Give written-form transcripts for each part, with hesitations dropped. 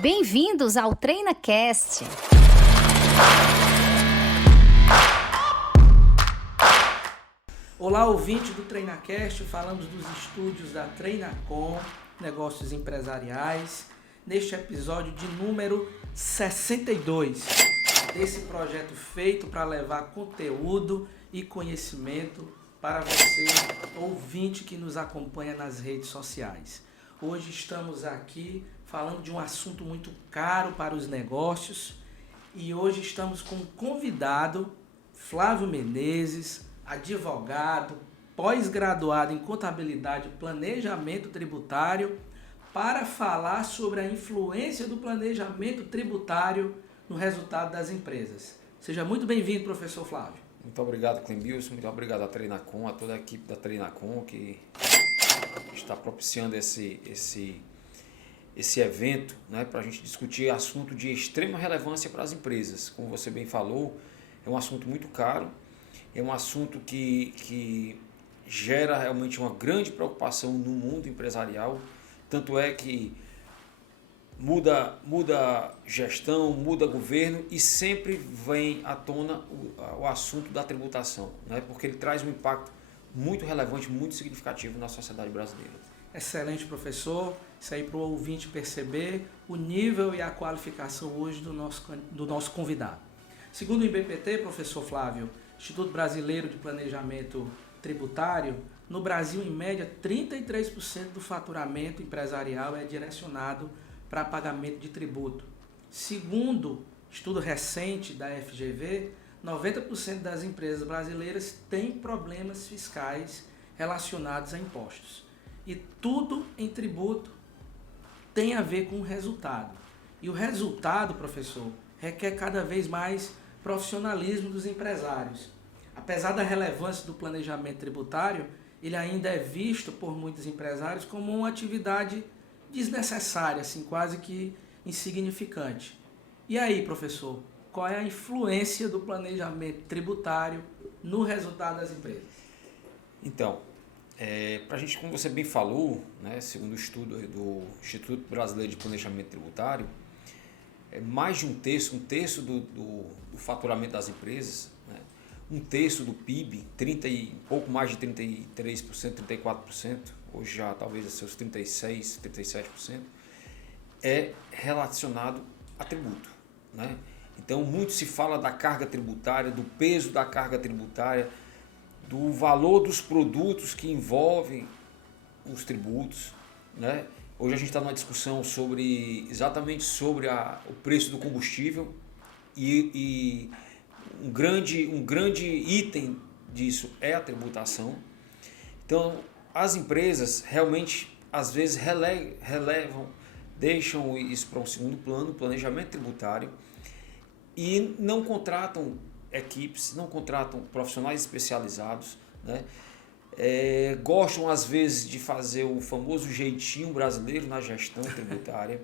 Bem-vindos ao TreinaCast. Olá, ouvinte do TreinaCast, falamos dos estúdios da Treinacom, negócios empresariais, neste episódio de número 62, desse projeto feito para levar conteúdo e conhecimento para você, ouvinte que nos acompanha nas redes sociais. Hoje estamos aqui falando de um assunto muito caro para os negócios e hoje estamos com um convidado, Flávio Menezes, advogado, pós-graduado em contabilidade e planejamento tributário, para falar sobre a influência do planejamento tributário no resultado das empresas. Seja muito bem-vindo, professor Flávio. Muito obrigado, Clemilson, muito obrigado à Treinacom, a toda a equipe da Treinacom que está propiciando esse evento, né, para a gente discutir assunto de extrema relevância para as empresas. Como você bem falou, é um assunto muito caro, é um assunto que gera realmente uma grande preocupação no mundo empresarial, tanto é que muda gestão, muda governo e sempre vem à tona o assunto da tributação, né? Porque ele traz um impacto muito relevante, muito significativo na sociedade brasileira. Excelente, professor. Isso aí para o ouvinte perceber o nível e a qualificação hoje do nosso convidado. Segundo o IBPT, professor Flávio, Instituto Brasileiro de Planejamento Tributário, no Brasil, em média, 33% do faturamento empresarial é direcionado para pagamento de tributo. Segundo estudo recente da FGV, 90% das empresas brasileiras têm problemas fiscais relacionados a impostos. E tudo em tributo tem a ver com o resultado. E o resultado, professor, requer cada vez mais profissionalismo dos empresários. Apesar da relevância do planejamento tributário, ele ainda é visto por muitos empresários como uma atividade desnecessária, assim, quase que insignificante. E aí, professor, qual é a influência do planejamento tributário no resultado das empresas? Então, para a gente, como você bem falou, né, segundo o estudo do Instituto Brasileiro de Planejamento Tributário, mais de um terço do faturamento das empresas, né, um terço do PIB, pouco mais de 33%, 34%, hoje já talvez a seus 36%, 37%, é relacionado a tributo, né? Então, muito se fala da carga tributária, do peso da carga tributária, do valor dos produtos que envolvem os tributos, né? Hoje a gente está numa discussão exatamente sobre o preço do combustível e um grande item disso é a tributação. Então, as empresas realmente, às vezes, deixam isso para um segundo plano, planejamento tributário, e não contratam equipes, não contratam profissionais especializados, né? Gostam, às vezes, de fazer o famoso jeitinho brasileiro na gestão tributária,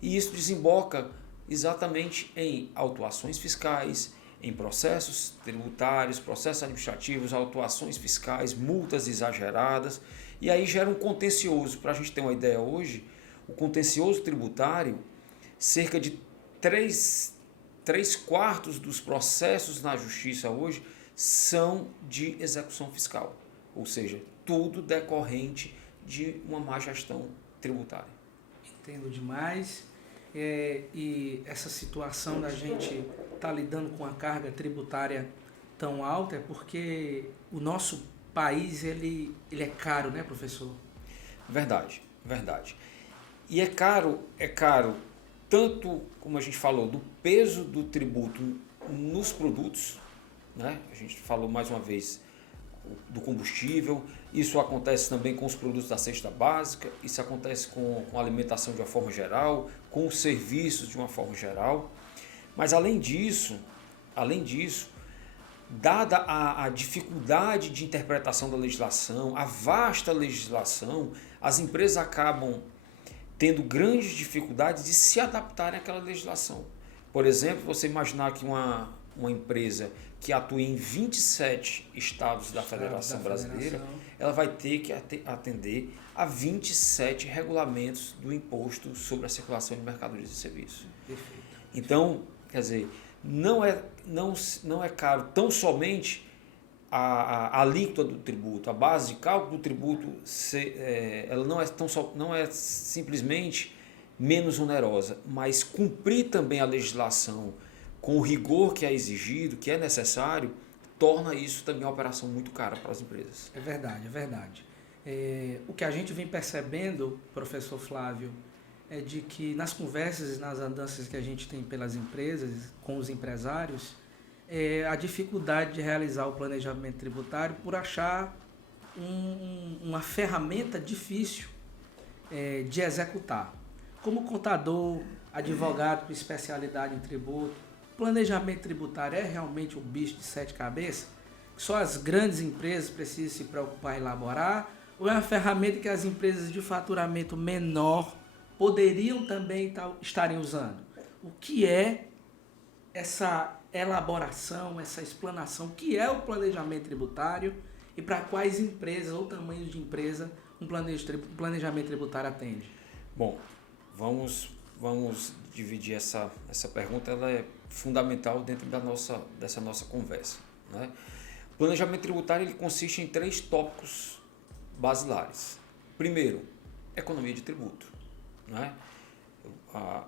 e isso desemboca exatamente em autuações fiscais, em processos tributários, processos administrativos, autuações fiscais, multas exageradas, e aí gera um contencioso. Para a gente ter uma ideia hoje, o contencioso tributário, cerca de 3/4 dos processos na justiça hoje são de execução fiscal, ou seja, tudo decorrente de uma má gestão tributária. Entendo demais. E essa situação da gente estar lidando com a carga tributária tão alta é porque o nosso país ele é caro, né, professor? Verdade. E é caro tanto, como a gente falou, do peso do tributo nos produtos, né? A gente falou mais uma vez do combustível, isso acontece também com os produtos da cesta básica, isso acontece com a alimentação de uma forma geral, com os serviços de uma forma geral. Mas além disso, dada a dificuldade de interpretação da legislação, a vasta legislação, as empresas acabam tendo grandes dificuldades de se adaptarem àquela legislação. Por exemplo, você imaginar que uma uma empresa que atua em 27 estados da Federação Brasileira, ela vai ter que atender a 27 regulamentos do imposto sobre a circulação de mercadorias e serviços. Perfeito. Então, quer dizer, não é caro tão somente a alíquota do tributo, a base de cálculo do tributo, ela não é simplesmente menos onerosa, mas cumprir também a legislação com o rigor que é exigido, que é necessário, torna isso também uma operação muito cara para as empresas. É verdade, é verdade. O que a gente vem percebendo, professor Flávio, é de que nas conversas e nas andanças que a gente tem pelas empresas, com os empresários, a dificuldade de realizar o planejamento tributário por achar uma ferramenta difícil de executar. Como contador, advogado com especialidade em tributo, planejamento tributário é realmente um bicho de 7 cabeças? Que só as grandes empresas precisam se preocupar em elaborar? Ou é uma ferramenta que as empresas de faturamento menor poderiam também estarem usando? O que é essa elaboração, essa explanação, o que é o planejamento tributário e para quais empresas ou tamanhos de empresa um planejamento tributário atende? Bom, vamos dividir essa pergunta, ela é fundamental dentro dessa nossa conversa, né? O planejamento tributário ele consiste em 3 tópicos basilares. Primeiro, economia de tributo, né?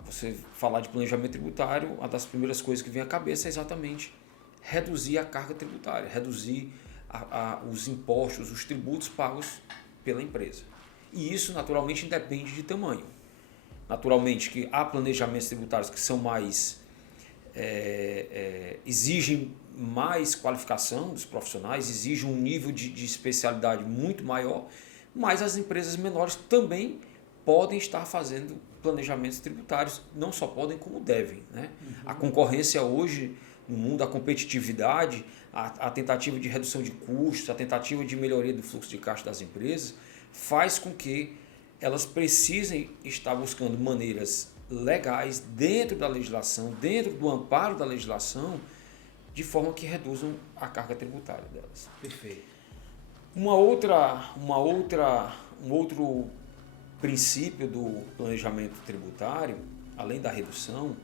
Você falar de planejamento tributário, uma das primeiras coisas que vem à cabeça é exatamente reduzir a carga tributária, reduzir os impostos, os tributos pagos pela empresa. E isso naturalmente independe de tamanho. Naturalmente que há planejamentos tributários que são mais exigem mais qualificação dos profissionais, exigem um nível de especialidade muito maior, mas as empresas menores também podem estar fazendo planejamentos tributários, não só podem como devem, né? A concorrência hoje, no mundo da competitividade, a tentativa de redução de custos, a tentativa de melhoria do fluxo de caixa das empresas, faz com que elas precisem estar buscando maneiras legais dentro da legislação, dentro do amparo da legislação, de forma que reduzam a carga tributária delas. Perfeito. Um outro princípio do planejamento tributário, além da redução,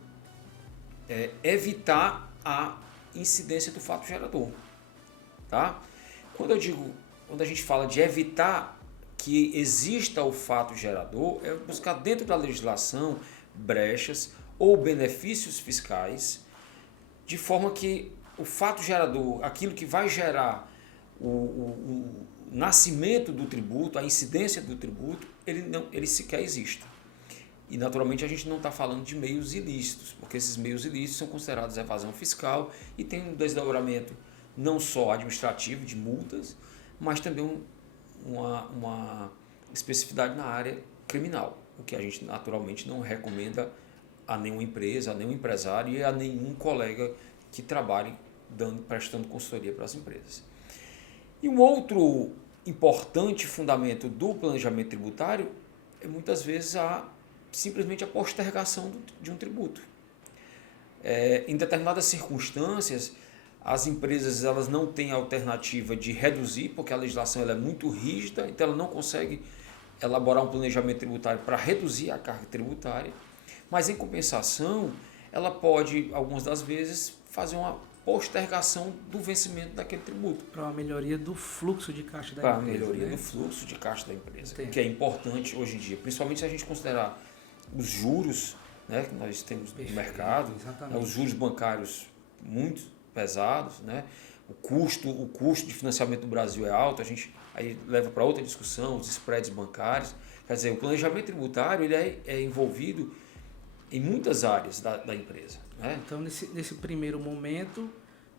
é evitar a incidência do fato gerador, tá? Quando a gente fala de evitar que exista o fato gerador, é buscar dentro da legislação brechas ou benefícios fiscais, de forma que o fato gerador, aquilo que vai gerar o nascimento do tributo, a incidência do tributo, ele sequer exista. E naturalmente a gente não está falando de meios ilícitos, porque esses meios ilícitos são considerados evasão fiscal e tem um desdobramento não só administrativo de multas, mas também uma especificidade na área criminal, o que a gente naturalmente não recomenda a nenhuma empresa, a nenhum empresário e a nenhum colega que trabalhe prestando consultoria para as empresas. E um outro importante fundamento do planejamento tributário é muitas vezes simplesmente a postergação de um tributo. Em determinadas circunstâncias, as empresas elas não têm alternativa de reduzir, porque a legislação ela é muito rígida, então ela não consegue elaborar um planejamento tributário para reduzir a carga tributária, mas em compensação, ela pode, algumas das vezes, fazer uma postergação do vencimento daquele tributo. Para uma melhoria do fluxo de caixa da empresa. Para a melhoria do fluxo de caixa da empresa, Entendo. Que é importante hoje em dia, principalmente se a gente considerar os juros, né, que nós temos no mercado, os juros bancários muito pesados, né? O custo de financiamento no Brasil é alto, a gente aí leva para outra discussão, os spreads bancários. Quer dizer, o planejamento tributário ele é envolvido em muitas áreas da empresa, né? Então, nesse primeiro momento,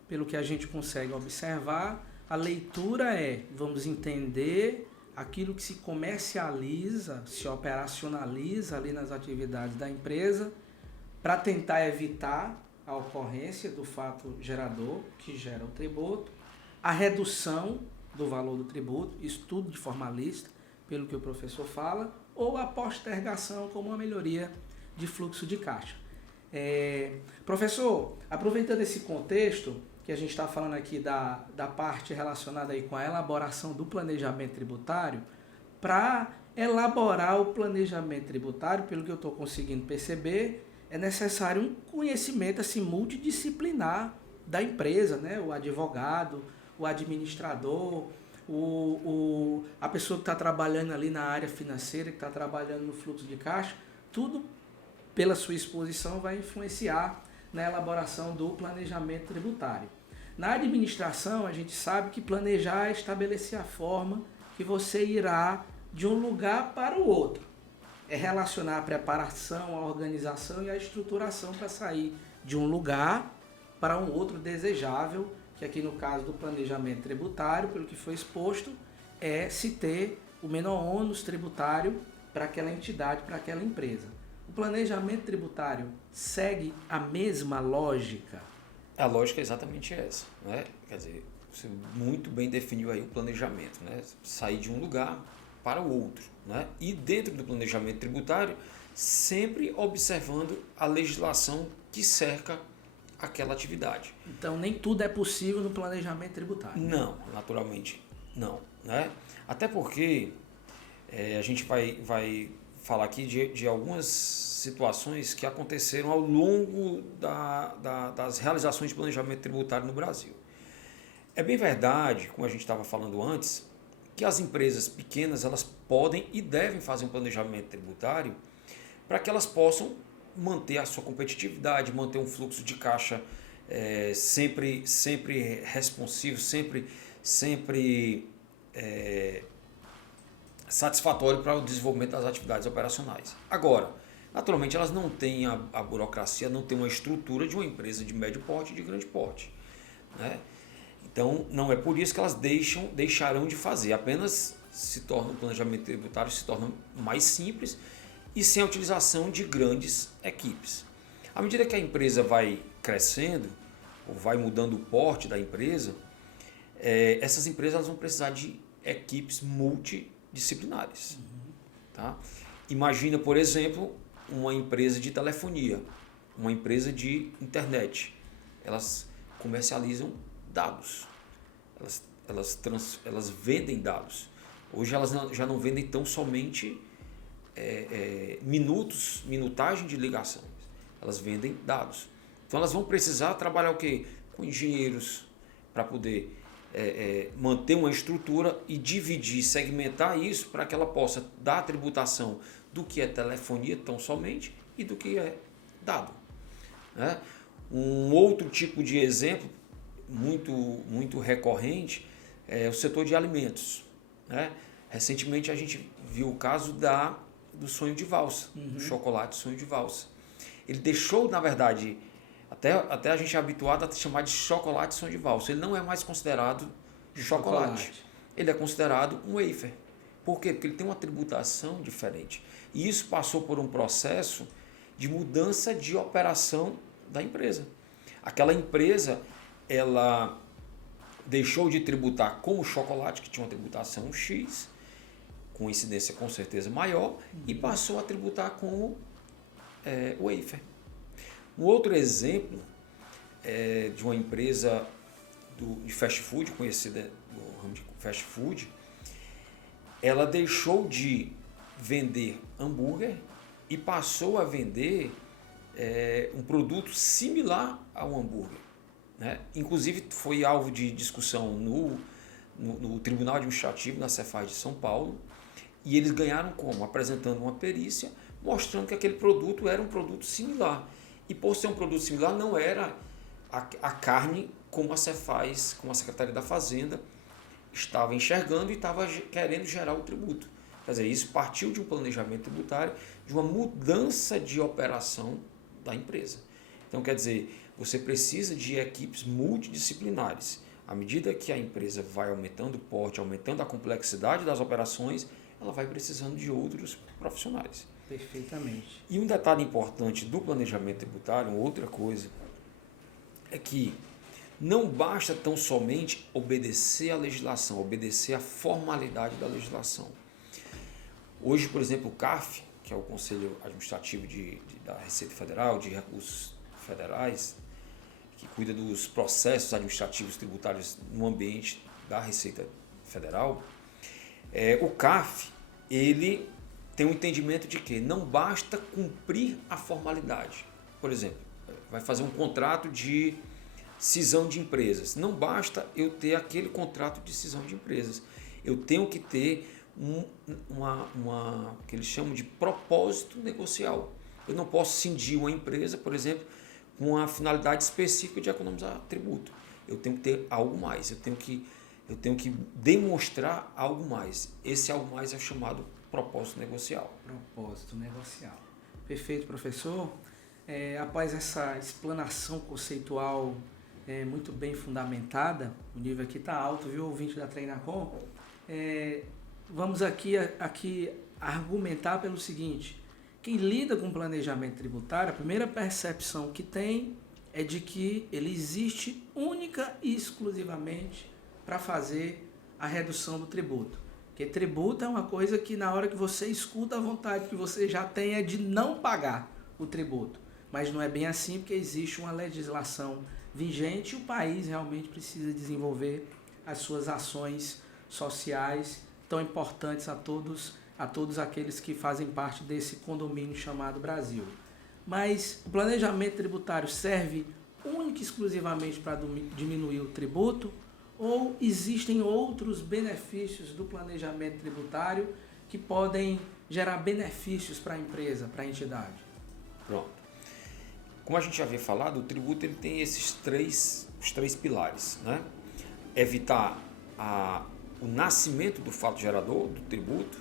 pelo que a gente consegue observar, a leitura vamos entender aquilo que se comercializa, se operacionaliza ali nas atividades da empresa, para tentar evitar a ocorrência do fato gerador, que gera o tributo, a redução do valor do tributo, isso tudo de forma lista, pelo que o professor fala, ou a postergação como uma melhoria de fluxo de caixa. Professor, aproveitando esse contexto que a gente está falando aqui da parte relacionada aí com a elaboração do planejamento tributário, para elaborar o planejamento tributário, pelo que eu estou conseguindo perceber, é necessário um conhecimento assim, multidisciplinar da empresa, né? O advogado, o administrador, a pessoa que está trabalhando ali na área financeira, que está trabalhando no fluxo de caixa, tudo pela sua exposição vai influenciar na elaboração do planejamento tributário. Na administração, a gente sabe que planejar é estabelecer a forma que você irá de um lugar para o outro. É relacionar a preparação, a organização e a estruturação para sair de um lugar para um outro desejável, que aqui no caso do planejamento tributário, pelo que foi exposto, é se ter o menor ônus tributário para aquela entidade, para aquela empresa. O planejamento tributário segue a mesma lógica? A lógica é exatamente essa, né? Quer dizer, você muito bem definiu aí o planejamento, né? Sair de um lugar para o outro, né? E dentro do planejamento tributário, sempre observando a legislação que cerca aquela atividade. Então, nem tudo é possível no planejamento tributário. Não, naturalmente não, né? Até porque a gente vai falar aqui de algumas situações que aconteceram ao longo das realizações de planejamento tributário no Brasil. É bem verdade, como a gente estava falando antes, que as empresas pequenas elas podem e devem fazer um planejamento tributário para que elas possam manter a sua competitividade, manter um fluxo de caixa sempre responsivo, sempre satisfatório para o desenvolvimento das atividades operacionais. Agora, naturalmente elas não têm a burocracia, não têm uma estrutura de uma empresa de médio porte e de grande porte, né? Então, não é por isso que elas deixarão de fazer, apenas o planejamento tributário se torna mais simples e sem a utilização de grandes equipes. À medida que a empresa vai crescendo, ou vai mudando o porte da empresa, essas empresas elas vão precisar de equipes multidisciplinares. Tá? Imagina, por exemplo, uma empresa de telefonia, uma empresa de internet. Elas comercializam dados, elas vendem dados. Hoje elas já não vendem tão somente minutagem de ligação, elas vendem dados. Então elas vão precisar trabalhar o quê? Com engenheiros para poder manter uma estrutura e dividir, segmentar isso para que ela possa dar a tributação do que é telefonia tão somente e do que é dado, né? Um outro tipo de exemplo muito recorrente é o setor de alimentos, né? Recentemente a gente viu o caso do sonho de valsa, do chocolate sonho de valsa. Ele deixou, na verdade, até a gente é habituado a chamar de chocolate sonho de valsa. Ele não é mais considerado chocolate. Ele é considerado um wafer. Por quê? Porque ele tem uma tributação diferente. E isso passou por um processo de mudança de operação da empresa. Aquela empresa, ela deixou de tributar como chocolate, que tinha uma tributação X, com incidência com certeza maior, e passou a tributar como wafer. Um outro exemplo de uma empresa de fast food, conhecida no ramo de fast food, ela deixou de vender hambúrguer e passou a vender um produto similar ao hambúrguer, né? Inclusive foi alvo de discussão no Tribunal Administrativo, na Cefaz de São Paulo, e eles ganharam como? Apresentando uma perícia, mostrando que aquele produto era um produto similar. E por ser um produto similar, não era a carne como a Cefaz, como a Secretaria da Fazenda, estava enxergando e estava querendo gerar o tributo. Quer dizer, isso partiu de um planejamento tributário, de uma mudança de operação da empresa. Então, quer dizer, você precisa de equipes multidisciplinares. À medida que a empresa vai aumentando o porte, aumentando a complexidade das operações, ela vai precisando de outros profissionais. Perfeitamente. E um detalhe importante do planejamento tributário, outra coisa, é que não basta tão somente obedecer à legislação, obedecer à formalidade da legislação. Hoje, por exemplo, o CARF, que é o Conselho Administrativo da Receita Federal, de Recursos Federais, que cuida dos processos administrativos tributários no ambiente da Receita Federal, o CARF, ele tem um entendimento de que não basta cumprir a formalidade. Por exemplo, vai fazer um contrato de cisão de empresas. Não basta eu ter aquele contrato de cisão de empresas. Eu tenho que ter que eles chamam de propósito negocial. Eu não posso cindir uma empresa, por exemplo, com a finalidade específica de economizar tributo. Eu tenho que ter algo mais. Eu tenho que demonstrar algo mais. Esse algo mais é chamado propósito negocial. Propósito negocial. Perfeito, professor. Após essa explanação conceitual muito bem fundamentada, o nível aqui está alto, viu, ouvinte da Treinacom? Vamos aqui argumentar pelo seguinte: quem lida com planejamento tributário, a primeira percepção que tem é de que ele existe única e exclusivamente para fazer a redução do tributo. Porque tributo é uma coisa que na hora que você escuta, a vontade que você já tem é de não pagar o tributo. Mas não é bem assim, porque existe uma legislação vigente e o país realmente precisa desenvolver as suas ações sociais tão importantes a todos aqueles que fazem parte desse condomínio chamado Brasil. Mas o planejamento tributário serve única e exclusivamente para diminuir o tributo, ou existem outros benefícios do planejamento tributário que podem gerar benefícios para a empresa, para a entidade? Pronto. Como a gente já havia falado, o tributo ele tem os três pilares, né? Evitar o nascimento do fato gerador do tributo,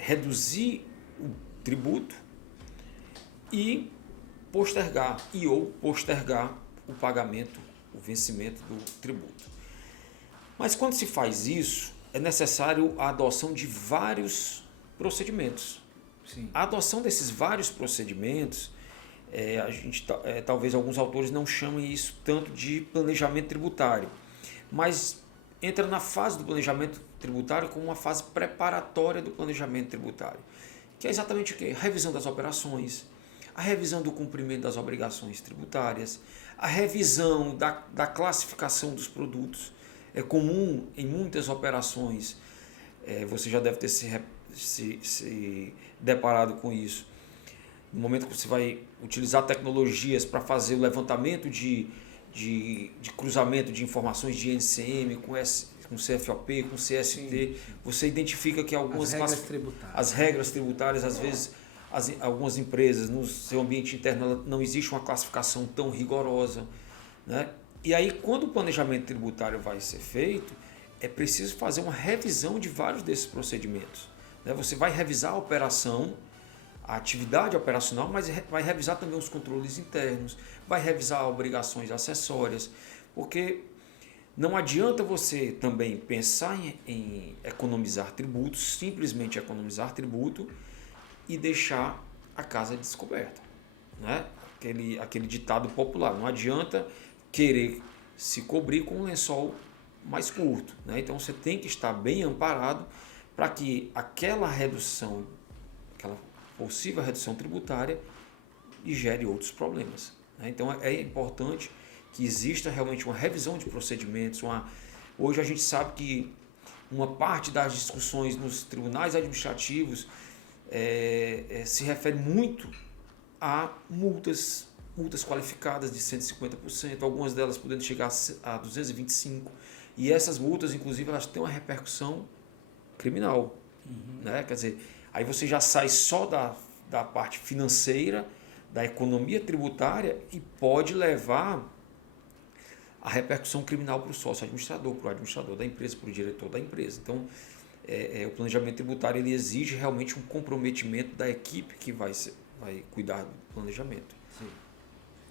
reduzir o tributo e postergar o pagamento, o vencimento do tributo. Mas quando se faz isso, é necessário a adoção de vários procedimentos. Sim. A adoção desses vários procedimentos, talvez alguns autores não chamem isso tanto de planejamento tributário, mas entra na fase do planejamento tributário como uma fase preparatória do planejamento tributário, que é exatamente o quê? A revisão das operações, a revisão do cumprimento das obrigações tributárias, a revisão da classificação dos produtos. É comum em muitas operações, você já deve ter se deparado com isso, no momento que você vai utilizar tecnologias para fazer o levantamento de cruzamento de informações de NCM com CFOP, com CST, sim. Você identifica que as regras tributárias, às vezes, algumas empresas, no seu ambiente interno, não existe uma classificação tão rigorosa, né? E aí, quando o planejamento tributário vai ser feito, é preciso fazer uma revisão de vários desses procedimentos, né? Você vai revisar a operação, a atividade operacional, mas vai revisar também os controles internos, vai revisar obrigações acessórias, porque não adianta você também pensar em economizar tributos, simplesmente economizar tributo e deixar a casa descoberta, né? Aquele ditado popular, não adianta querer se cobrir com um lençol mais curto, né? Então você tem que estar bem amparado para que aquela possível redução tributária gere outros problemas, né? Então é importante que exista realmente uma revisão de procedimentos. Hoje a gente sabe que uma parte das discussões nos tribunais administrativos se refere muito a multas qualificadas de 150%, algumas delas podendo chegar a 225%, e essas multas, inclusive, elas têm uma repercussão criminal, né? Quer dizer, aí você já sai só da parte financeira, da economia tributária, e pode levar a repercussão criminal para o sócio administrador, para o administrador da empresa, para o diretor da empresa. Então, o planejamento tributário ele exige realmente um comprometimento da equipe que vai cuidar do planejamento.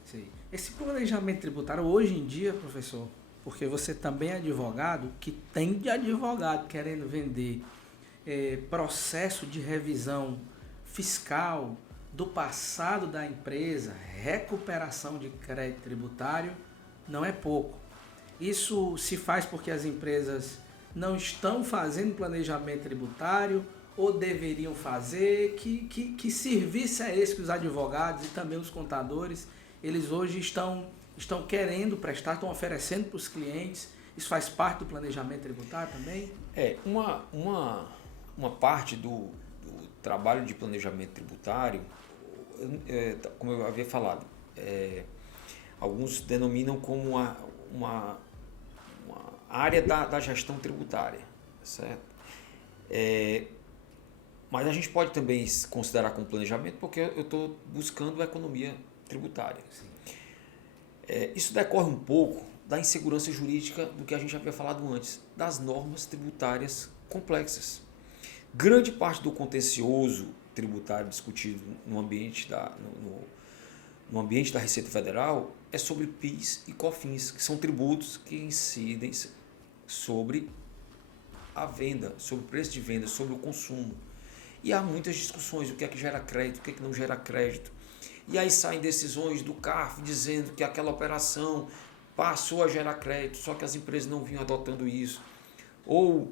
Sim. Esse planejamento tributário, hoje em dia, professor, porque você também é advogado, que tem de advogado querendo vender processo de revisão fiscal do passado da empresa, recuperação de crédito tributário, não é pouco. Isso se faz porque as empresas não estão fazendo planejamento tributário ou deveriam fazer? Que serviço é esse que os advogados e também os contadores, eles hoje estão querendo prestar, estão oferecendo para os clientes? Isso faz parte do planejamento tributário também? Uma parte do trabalho de planejamento tributário, como eu havia falado, alguns denominam como uma área da gestão tributária, certo? Mas a gente pode também se considerar como planejamento porque eu estou buscando a economia tributária. Isso decorre um pouco da insegurança jurídica do que a gente havia falado antes, das normas tributárias complexas. Grande parte do contencioso tributário discutido no ambiente no ambiente da Receita Federal é sobre PIS e COFINS, que são tributos que incidem sobre a venda, sobre o preço de venda, sobre o consumo. E há muitas discussões, o que é que gera crédito, o que é que não gera crédito. E aí saem decisões do CARF dizendo que aquela operação passou a gerar crédito, só que as empresas não vinham adotando isso. Ou,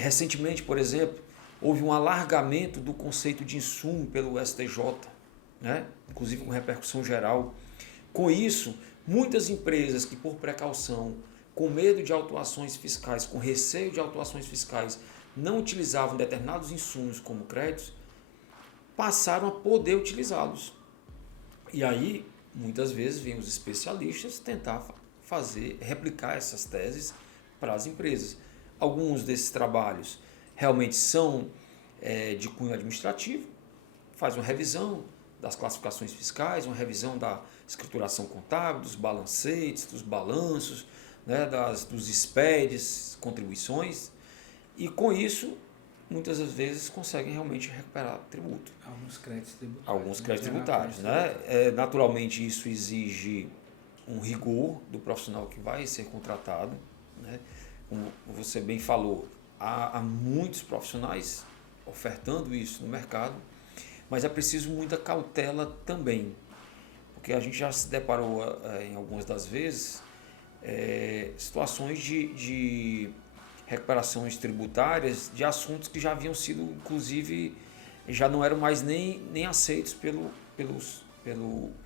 recentemente, por exemplo, houve um alargamento do conceito de insumo pelo STJ, né? Inclusive com repercussão geral. Com isso, muitas empresas que por precaução, com medo de autuações fiscais, com receio de autuações fiscais, não utilizavam determinados insumos como créditos, passaram a poder utilizá-los. E aí, muitas vezes, vêm os especialistas tentar replicar essas teses para as empresas. Alguns desses trabalhos realmente são de cunho administrativo, faz uma revisão das classificações fiscais, uma revisão da escrituração contábil, dos balancetes, dos balanços, né, dos SPEDs, contribuições, e com isso, muitas das vezes, conseguem realmente recuperar tributo. Alguns créditos tributários. Né? Naturalmente, isso exige um rigor do profissional que vai ser contratado. Né? Como você bem falou, há muitos profissionais ofertando isso no mercado, mas é preciso muita cautela também, porque a gente já se deparou em algumas das vezes situações de recuperações tributárias de assuntos que já haviam sido, inclusive, já não eram mais nem aceitos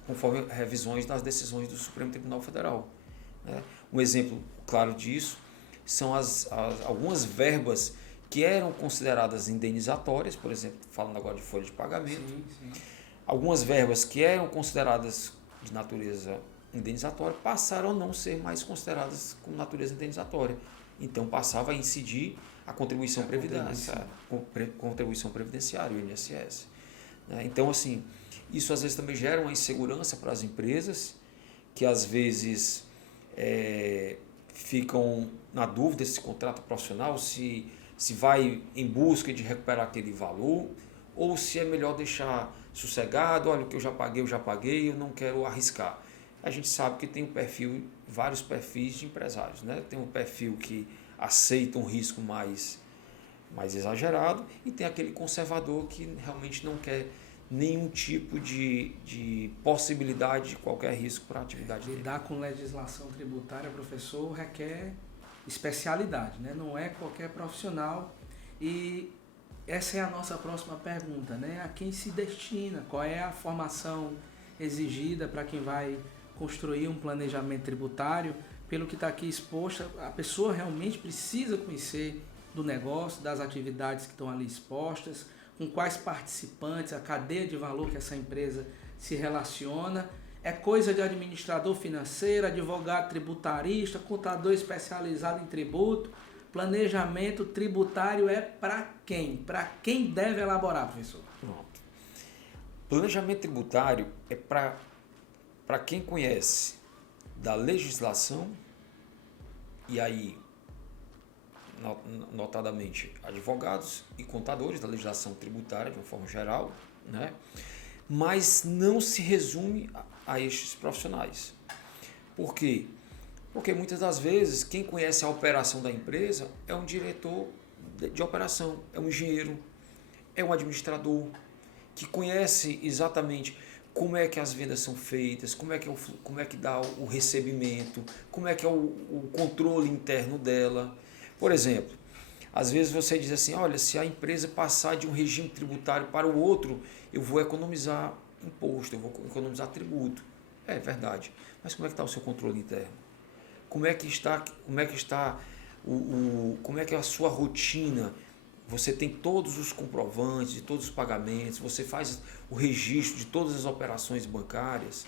conforme revisões das decisões do Supremo Tribunal Federal. Né? Um exemplo claro disso são algumas verbas que eram consideradas indenizatórias, por exemplo, falando agora de folha de pagamento. Sim. Algumas verbas que eram consideradas de natureza indenizatória passaram a não ser mais consideradas com natureza indenizatória. Então passava a incidir a contribuição previdenciária, o INSS. Então, assim, isso às vezes também gera uma insegurança para as empresas, que às vezes ficam na dúvida se contrato profissional, se vai em busca de recuperar aquele valor, ou se é melhor deixar sossegado, olha, o que eu já paguei, eu não quero arriscar. A gente sabe que tem vários perfis de empresários, né? Tem um perfil que aceita um risco mais exagerado e tem aquele conservador que realmente não quer nenhum tipo de possibilidade de qualquer risco para a atividade dele. Lidar com legislação tributária, professor, requer especialidade, né? Não é qualquer profissional. E essa é a nossa próxima pergunta, né? A quem se destina? Qual é a formação exigida para quem vai construir um planejamento tributário? Pelo que está aqui exposto, a pessoa realmente precisa conhecer do negócio, das atividades que estão ali expostas, com quais participantes, a cadeia de valor que essa empresa se relaciona. É coisa de administrador financeiro, advogado tributarista, contador especializado em tributo. Planejamento tributário é para quem? Para quem deve elaborar, professor? Pronto. Planejamento tributário é para quem conhece da legislação, e aí, notadamente, advogados e contadores da legislação tributária, de uma forma geral, né? Mas não se resume a estes profissionais. Por quê? Porque muitas das vezes quem conhece a operação da empresa é um diretor de operação, é um engenheiro, é um administrador, que conhece exatamente como é que as vendas são feitas, como é que dá o recebimento, como é que é o controle interno dela. Por exemplo, Às vezes você diz assim, olha, se a empresa passar de um regime tributário para o outro, eu vou economizar imposto, eu vou economizar tributo. É verdade. Mas como é que está o seu controle interno? Como é que está como é que é a sua rotina? Você tem todos os comprovantes de todos os pagamentos, você faz o registro de todas as operações bancárias,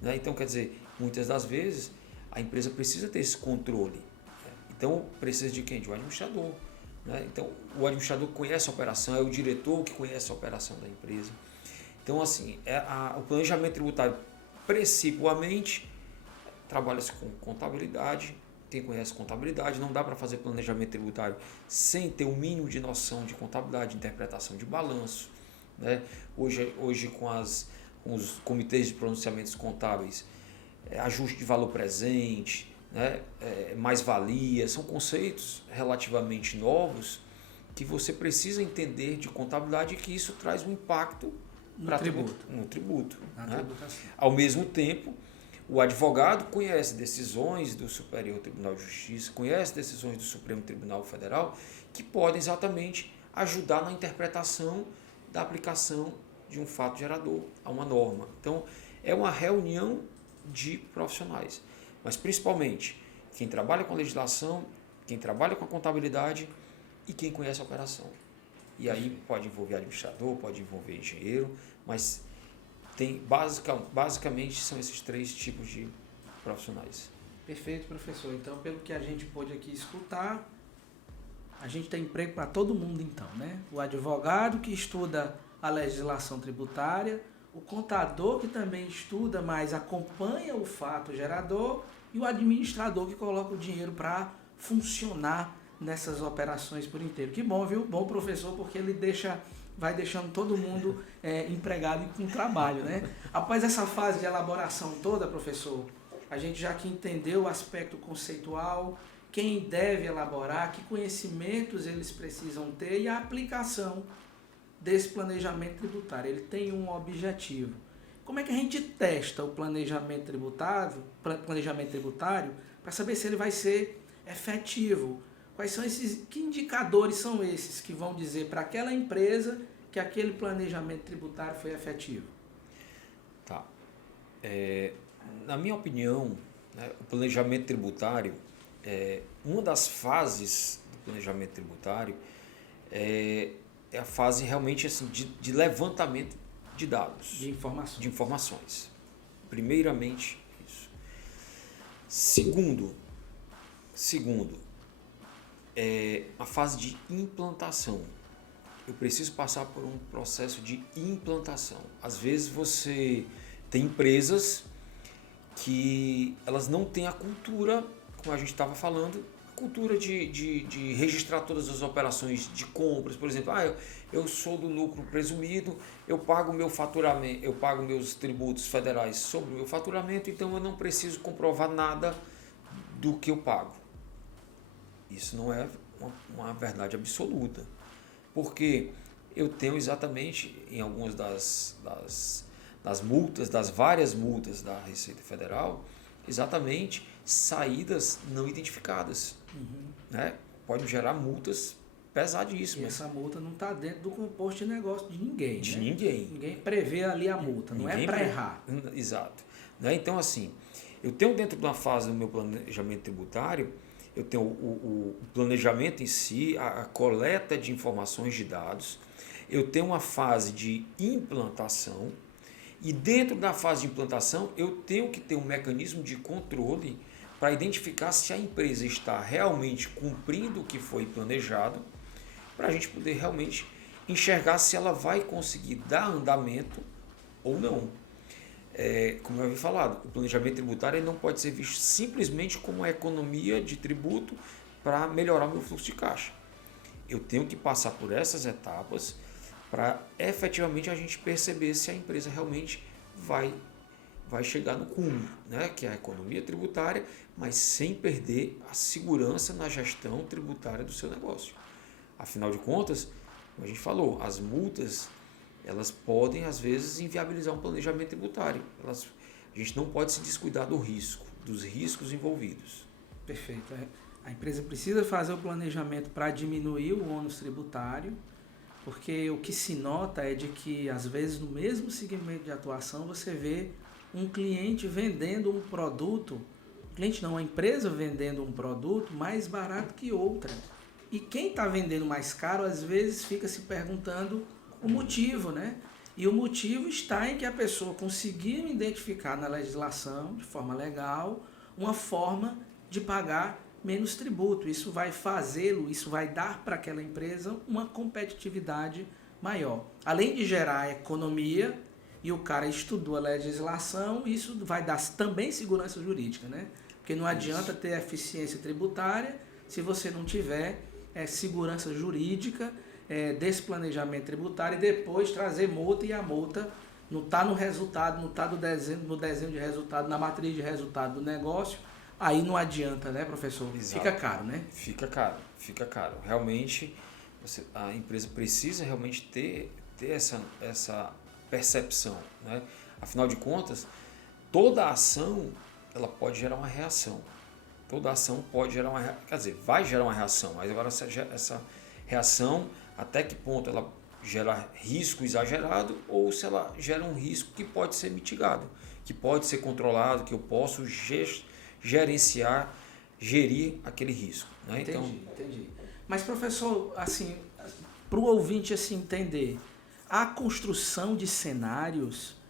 né? Então, quer dizer, muitas das vezes a empresa precisa ter esse controle, né? Então, precisa de quem? De um administrador, né? Então, o administrador conhece a operação, é o diretor que conhece a operação da empresa. Então, assim, o planejamento tributário, principalmente, trabalha-se com contabilidade. Quem conhece contabilidade, não dá para fazer planejamento tributário sem ter o mínimo de noção de contabilidade, interpretação de balanço, né? Hoje com os comitês de pronunciamentos contábeis, ajuste de valor presente, né? Mais-valia, são conceitos relativamente novos que você precisa entender de contabilidade e que isso traz um impacto no tributo, na né? tributação. Ao mesmo tempo, o advogado conhece decisões do Superior Tribunal de Justiça, conhece decisões do Supremo Tribunal Federal, que podem exatamente ajudar na interpretação da aplicação de um fato gerador a uma norma. Então, é uma reunião de profissionais, mas principalmente quem trabalha com a legislação, quem trabalha com a contabilidade e quem conhece a operação. E aí pode envolver administrador, pode envolver engenheiro, mas basicamente são esses 3 tipos de profissionais. Perfeito, professor. Então, pelo que a gente pôde aqui escutar, a gente tem emprego para todo mundo, então, né? O advogado que estuda a legislação tributária, o contador que também estuda, mas acompanha o fato gerador, e o administrador que coloca o dinheiro para funcionar nessas operações por inteiro. Que bom, viu? Bom professor, porque ele vai deixando todo mundo empregado e com trabalho, né? Após essa fase de elaboração toda, professor, a gente já que entendeu o aspecto conceitual, quem deve elaborar, que conhecimentos eles precisam ter e a aplicação desse planejamento tributário. Ele tem um objetivo. Como é que a gente testa o planejamento tributário para saber se ele vai ser efetivo? Quais são que indicadores são esses que vão dizer para aquela empresa que aquele planejamento tributário foi efetivo? Tá. Na minha opinião, né, o planejamento tributário, uma das fases do planejamento tributário é a fase realmente assim, de levantamento de dados. De informações. Primeiramente, isso. Segundo, a fase de implantação. Eu preciso passar por um processo de implantação. Às vezes você tem empresas que elas não têm a cultura, como a gente estava falando, a cultura de registrar todas as operações de compras. Por exemplo, eu sou do lucro presumido, eu pago meu faturamento, eu pago meus tributos federais sobre o meu faturamento, então eu não preciso comprovar nada do que eu pago. Isso não é uma verdade absoluta, porque eu tenho exatamente em algumas das multas, das várias multas da Receita Federal, exatamente saídas não identificadas. Né? Pode gerar multas pesadíssimas. E essa multa não está dentro do composto de negócio de ninguém. De né? ninguém. Ninguém prevê ali a multa, não é para errar. Exato. Né? Então, assim, eu tenho dentro de uma fase do meu planejamento tributário, eu tenho o planejamento em si, a coleta de informações de dados, eu tenho uma fase de implantação, e dentro da fase de implantação eu tenho que ter um mecanismo de controle para identificar se a empresa está realmente cumprindo o que foi planejado, para a gente poder realmente enxergar se ela vai conseguir dar andamento ou não. Como eu havia falado, o planejamento tributário ele não pode ser visto simplesmente como uma economia de tributo para melhorar o meu fluxo de caixa. Eu tenho que passar por essas etapas para efetivamente a gente perceber se a empresa realmente vai chegar no cume, né? Que é a economia tributária, mas sem perder a segurança na gestão tributária do seu negócio. Afinal de contas, como a gente falou, as multas elas podem, às vezes, inviabilizar um planejamento tributário. A gente não pode se descuidar do risco, dos riscos envolvidos. Perfeito. A empresa precisa fazer o planejamento para diminuir o ônus tributário, porque o que se nota é de que, às vezes, no mesmo segmento de atuação, você vê um cliente vendendo um produto, cliente não, a empresa vendendo um produto mais barato que outra. E quem está vendendo mais caro, às vezes, fica se perguntando o motivo, né? E o motivo está em que a pessoa conseguiu identificar na legislação, de forma legal, uma forma de pagar menos tributo. Isso vai fazê-lo, isso vai dar para aquela empresa uma competitividade maior. Além de gerar economia, e o cara estudou a legislação, isso vai dar também segurança jurídica, né? Porque não adianta ter eficiência tributária se você não tiver segurança jurídica desse planejamento tributário e depois trazer multa, e a multa não está no resultado, não está no desenho de resultado, na matriz de resultado do negócio. Aí não adianta, né, professor? Exato. Fica caro, né? Fica caro. Realmente, a empresa precisa realmente ter essa percepção, né? Afinal de contas, toda ação ela pode gerar uma reação. Toda ação pode gerar uma reação, quer dizer, vai gerar uma reação, mas agora essa reação, até que ponto ela gera risco exagerado ou se ela gera um risco que pode ser mitigado, que pode ser controlado, que eu posso gerenciar, gerir aquele risco, né? Entendi. Mas, professor, assim, para o ouvinte assim, entender, a construção de cenários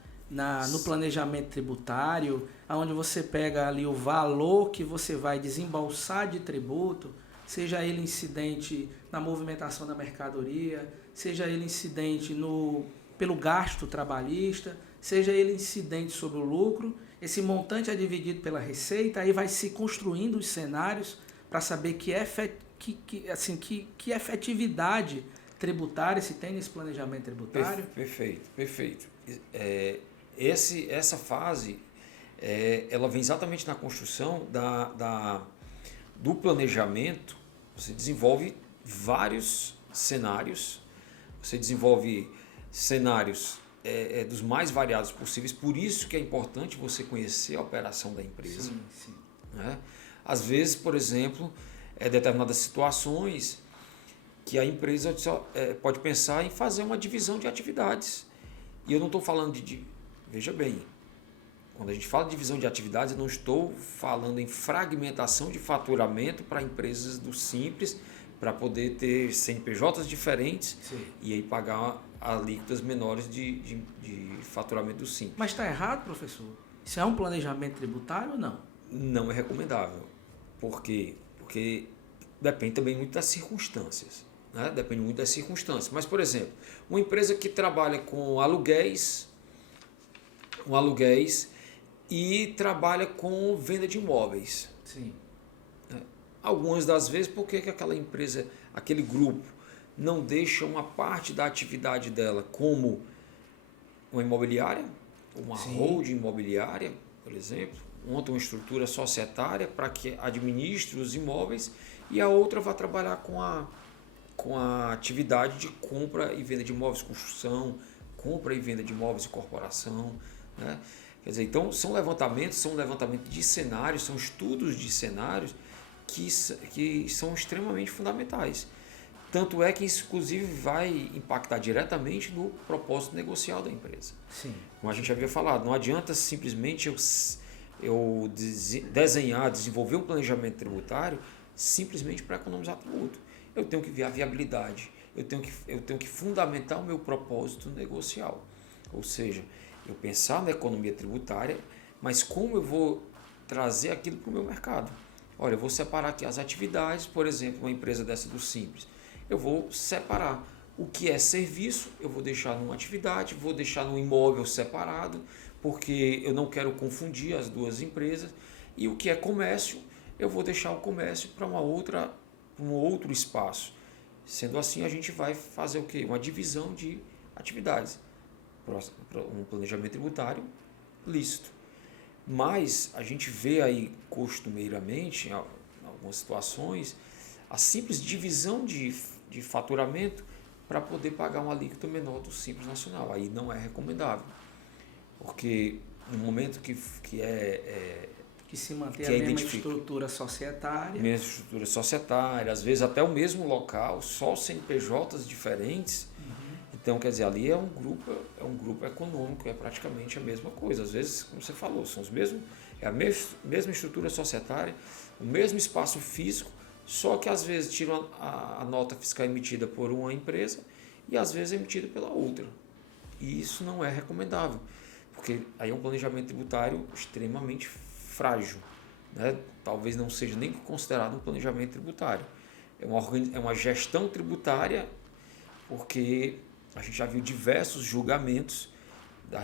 no planejamento tributário, onde você pega ali o valor que você vai desembolsar de tributo, seja ele incidente na movimentação da mercadoria, seja ele incidente pelo gasto trabalhista, seja ele incidente sobre o lucro, esse montante é dividido pela receita, aí vai se construindo os cenários para saber que efetividade tributária se tem nesse planejamento tributário. Perfeito. Essa fase, ela vem exatamente na construção do planejamento. Você desenvolve vários cenários, você desenvolve cenários dos mais variados possíveis, por isso que é importante você conhecer a operação da empresa. Sim. Né? Às vezes, por exemplo, determinadas situações que a empresa pode pensar em fazer uma divisão de atividades. E eu não estou falando veja bem, quando a gente fala de divisão de atividades, eu não estou falando em fragmentação de faturamento para empresas do Simples, para poder ter CNPJs diferentes. Sim. E aí pagar alíquotas menores de faturamento do Simples. Mas está errado, professor? Isso é um planejamento tributário ou não? Não é recomendável. Por quê? Porque depende também muito das circunstâncias. Né? Depende muito das circunstâncias. Mas, por exemplo, uma empresa que trabalha com aluguéis e trabalha com venda de imóveis. Sim. Algumas das vezes, por que aquela empresa, aquele grupo, não deixa uma parte da atividade dela como uma imobiliária, uma holding imobiliária, por exemplo, monta uma estrutura societária para que administre os imóveis e a outra vai trabalhar com a atividade de compra e venda de imóveis, construção, compra e venda de imóveis e corporação, né? Quer dizer, então são levantamentos de cenários, são estudos de cenários que são extremamente fundamentais. Tanto é que isso, inclusive, vai impactar diretamente no propósito negocial da empresa. Sim. Como a gente havia falado, não adianta simplesmente eu desenvolver um planejamento tributário simplesmente para economizar tributo. Eu tenho que ver a viabilidade, eu tenho que fundamentar o meu propósito negocial. Ou seja, eu pensar na economia tributária, mas como eu vou trazer aquilo para o meu mercado. Olha, eu vou separar aqui as atividades, por exemplo, uma empresa dessa do Simples. Eu vou separar o que é serviço, eu vou deixar numa atividade, vou deixar num imóvel separado, porque eu não quero confundir as duas empresas. E o que é comércio, eu vou deixar o comércio para um outro espaço. Sendo assim, a gente vai fazer o quê? Uma divisão de atividades. Um planejamento tributário lícito. Mas a gente vê aí costumeiramente, em algumas situações, a simples divisão de faturamento para poder pagar uma alíquota menor do Simples Nacional. Aí não é recomendável. Porque no momento que que se mantém que a é mesma identifica. estrutura societária. Mesma estrutura societária, às vezes até o mesmo local, só CNPJs diferentes. Então, quer dizer, ali é um grupo econômico, é praticamente a mesma coisa. Às vezes, como você falou, são os mesmos, é a mesma estrutura societária, o mesmo espaço físico, só que às vezes tiram a nota fiscal emitida por uma empresa e às vezes é emitida pela outra. E isso não é recomendável, porque aí é um planejamento tributário extremamente frágil, né? Talvez não seja nem considerado um planejamento tributário. É uma gestão tributária, porque a gente já viu diversos julgamentos da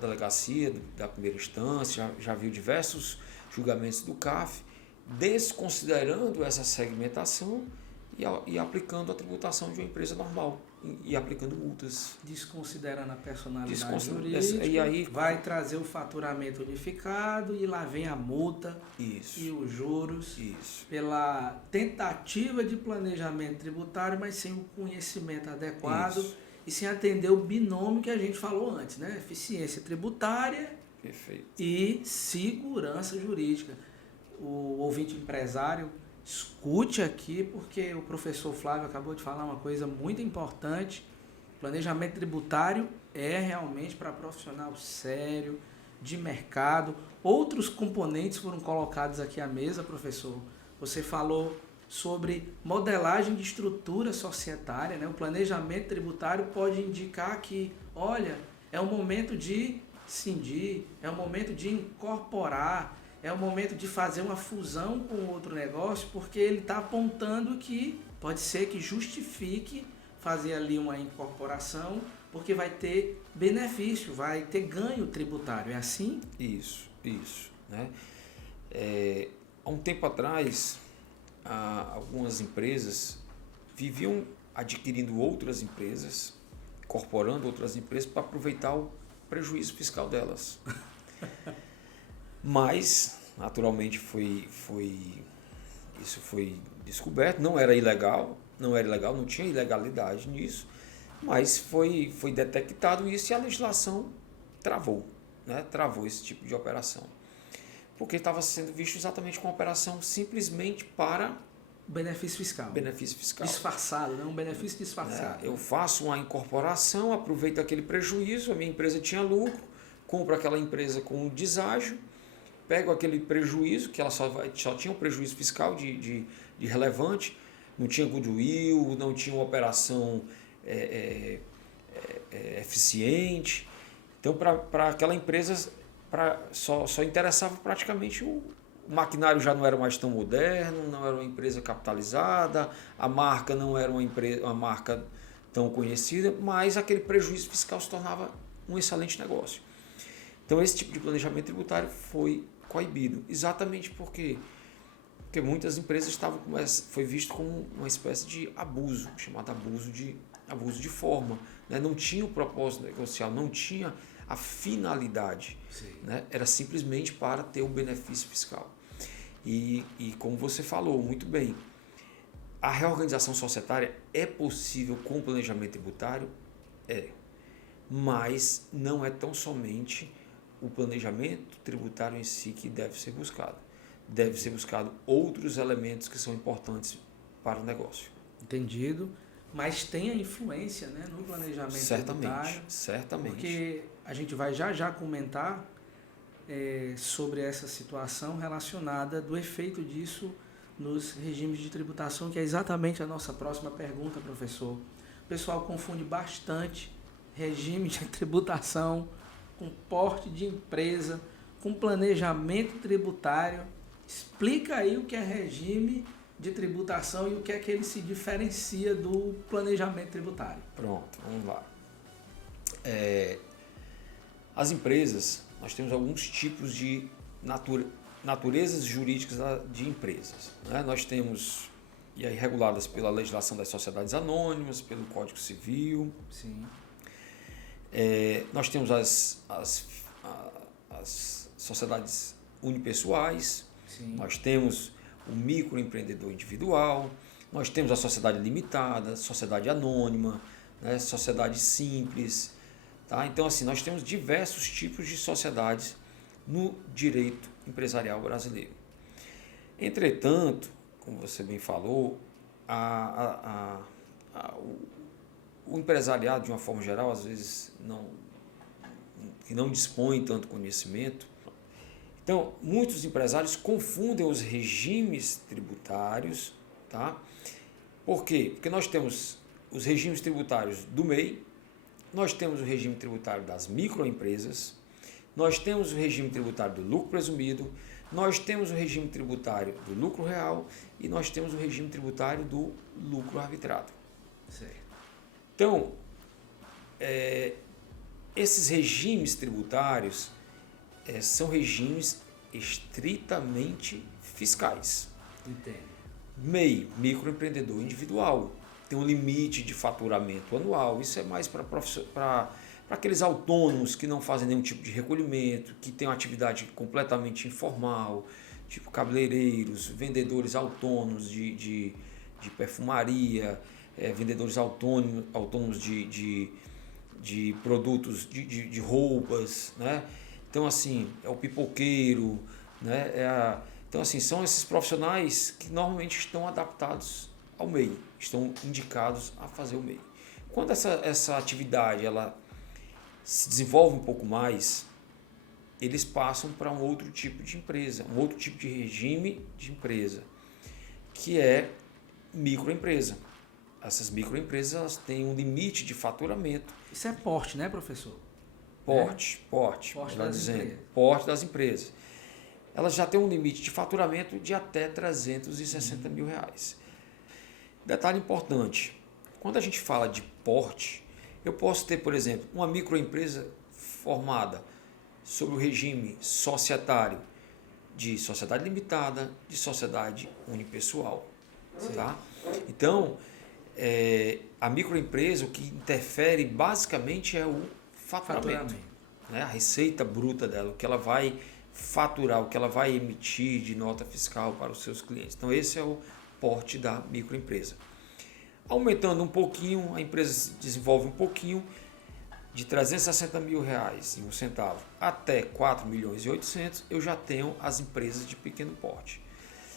delegacia, da primeira instância, já viu diversos julgamentos do CAF, desconsiderando essa segmentação e aplicando a tributação de uma empresa normal e aplicando multas. Desconsiderando a personalidade jurídica, e aí vai trazer o faturamento unificado e lá vem a multa e os juros pela tentativa de planejamento tributário, mas sem o conhecimento adequado e sem atender o binômio que a gente falou antes, né? Eficiência tributária e segurança jurídica. O ouvinte empresário, escute aqui, porque o professor Flávio acabou de falar uma coisa muito importante. Planejamento tributário é realmente para profissional sério, de mercado. Outros componentes foram colocados aqui à mesa, professor. Você falou sobre modelagem de estrutura societária, né? O planejamento tributário pode indicar que, olha, é o momento de cindir, é o momento de incorporar, é o momento de fazer uma fusão com outro negócio, porque ele está apontando que pode ser que justifique fazer ali uma incorporação, porque vai ter benefício, vai ter ganho tributário. É assim? Isso. Né? Há um tempo atrás, algumas empresas viviam adquirindo outras empresas, incorporando outras empresas para aproveitar o prejuízo fiscal delas. Mas, naturalmente, isso foi descoberto, não era ilegal, não tinha ilegalidade nisso, mas foi detectado isso e a legislação travou esse tipo de operação. Porque estava sendo visto exatamente como uma operação simplesmente para benefício fiscal. Disfarçado, né? Um benefício disfarçado. Eu faço uma incorporação, aproveito aquele prejuízo, a minha empresa tinha lucro, compro aquela empresa com um deságio, pego aquele prejuízo, que ela só tinha um prejuízo fiscal de relevante, não tinha goodwill, não tinha uma operação eficiente. Então, para aquela empresa, só interessava praticamente o maquinário já não era mais tão moderno, não era uma empresa capitalizada, a marca não era uma marca tão conhecida, mas aquele prejuízo fiscal se tornava um excelente negócio. Então, esse tipo de planejamento tributário foi coibido, exatamente porque muitas empresas foi visto como uma espécie de abuso, chamado abuso de forma, né? Não tinha o propósito negocial, não tinha a finalidade, né? Era simplesmente para ter o benefício fiscal. E como você falou muito bem, a reorganização societária é possível com o planejamento tributário? Mas não é tão somente o planejamento tributário em si que deve ser buscado. Deve ser buscado outros elementos que são importantes para o negócio. Entendido. Mas tem a influência, né, no planejamento tributário. Certamente. Porque a gente vai já comentar sobre essa situação relacionada do efeito disso nos regimes de tributação, que é exatamente a nossa próxima pergunta, professor. O pessoal confunde bastante regime de tributação com porte de empresa, com planejamento tributário. Explica aí o que é regime de tributação e o que é que ele se diferencia do planejamento tributário. Pronto, vamos lá. As empresas, nós temos alguns tipos de naturezas jurídicas de empresas, né? Nós temos, e aí reguladas pela legislação das sociedades anônimas, pelo Código Civil. Sim. Nós temos as sociedades unipessoais. Sim. Nós temos o microempreendedor individual, nós temos a sociedade limitada, sociedade anônima, né, sociedade simples. Tá? Então, assim, nós temos diversos tipos de sociedades no direito empresarial brasileiro. Entretanto, como você bem falou, o empresariado, de uma forma geral, às vezes não dispõe tanto conhecimento. Então, muitos empresários confundem os regimes tributários, tá? Por quê? Porque nós temos os regimes tributários do MEI, nós temos o regime tributário das microempresas, nós temos o regime tributário do lucro presumido, nós temos o regime tributário do lucro real e nós temos o regime tributário do lucro arbitrado. Certo. Então, esses regimes tributários são regimes estritamente fiscais. Entendo. MEI, microempreendedor individual, tem um limite de faturamento anual. Isso é mais para aqueles autônomos que não fazem nenhum tipo de recolhimento, que têm uma atividade completamente informal, tipo cabeleireiros, vendedores autônomos de perfumaria, vendedores autônomos de produtos, de roupas, né? Então, assim, é o pipoqueiro, né? Então, assim, são esses profissionais que normalmente estão adaptados ao MEI, estão indicados a fazer o MEI. Quando essa atividade ela se desenvolve um pouco mais, eles passam para um outro tipo de empresa, um outro tipo de regime de empresa, que é microempresa. Essas microempresas elas têm um limite de faturamento. Isso é porte, né, professor? Porte das empresas. Elas já têm um limite de faturamento de até 360 mil reais. Detalhe importante, quando a gente fala de porte, eu posso ter, por exemplo, uma microempresa formada sob o regime societário de sociedade limitada, de sociedade unipessoal. Tá? Então, a microempresa, o que interfere basicamente é o faturamento. Né? A receita bruta dela, o que ela vai faturar, o que ela vai emitir de nota fiscal para os seus clientes. Então, esse é o porte da microempresa. Aumentando um pouquinho, a empresa desenvolve um pouquinho, de 360 mil reais e um centavo até 4 milhões e 800, eu já tenho as empresas de pequeno porte.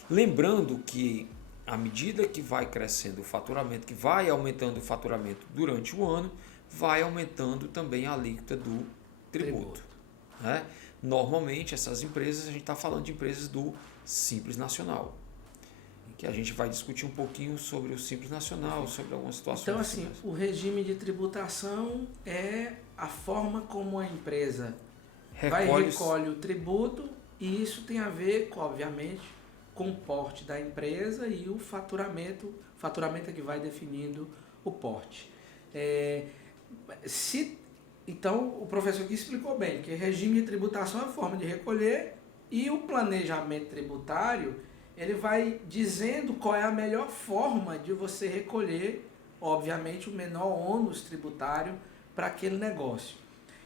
Lembrando que à medida que vai crescendo o faturamento, que vai aumentando o faturamento durante o ano, vai aumentando também a alíquota do tributo. Né? Normalmente, essas empresas, a gente está falando de empresas do Simples Nacional, que a gente vai discutir um pouquinho sobre o Simples Nacional, sobre algumas situações. Então, assim, o regime de tributação é a forma como a empresa recolhe o tributo, e isso tem a ver, obviamente, com o porte da empresa e o faturamento é que vai definindo o porte. Então, o professor aqui explicou bem que regime de tributação é a forma de recolher, e o planejamento tributário ele vai dizendo qual é a melhor forma de você recolher, obviamente, o menor ônus tributário para aquele negócio.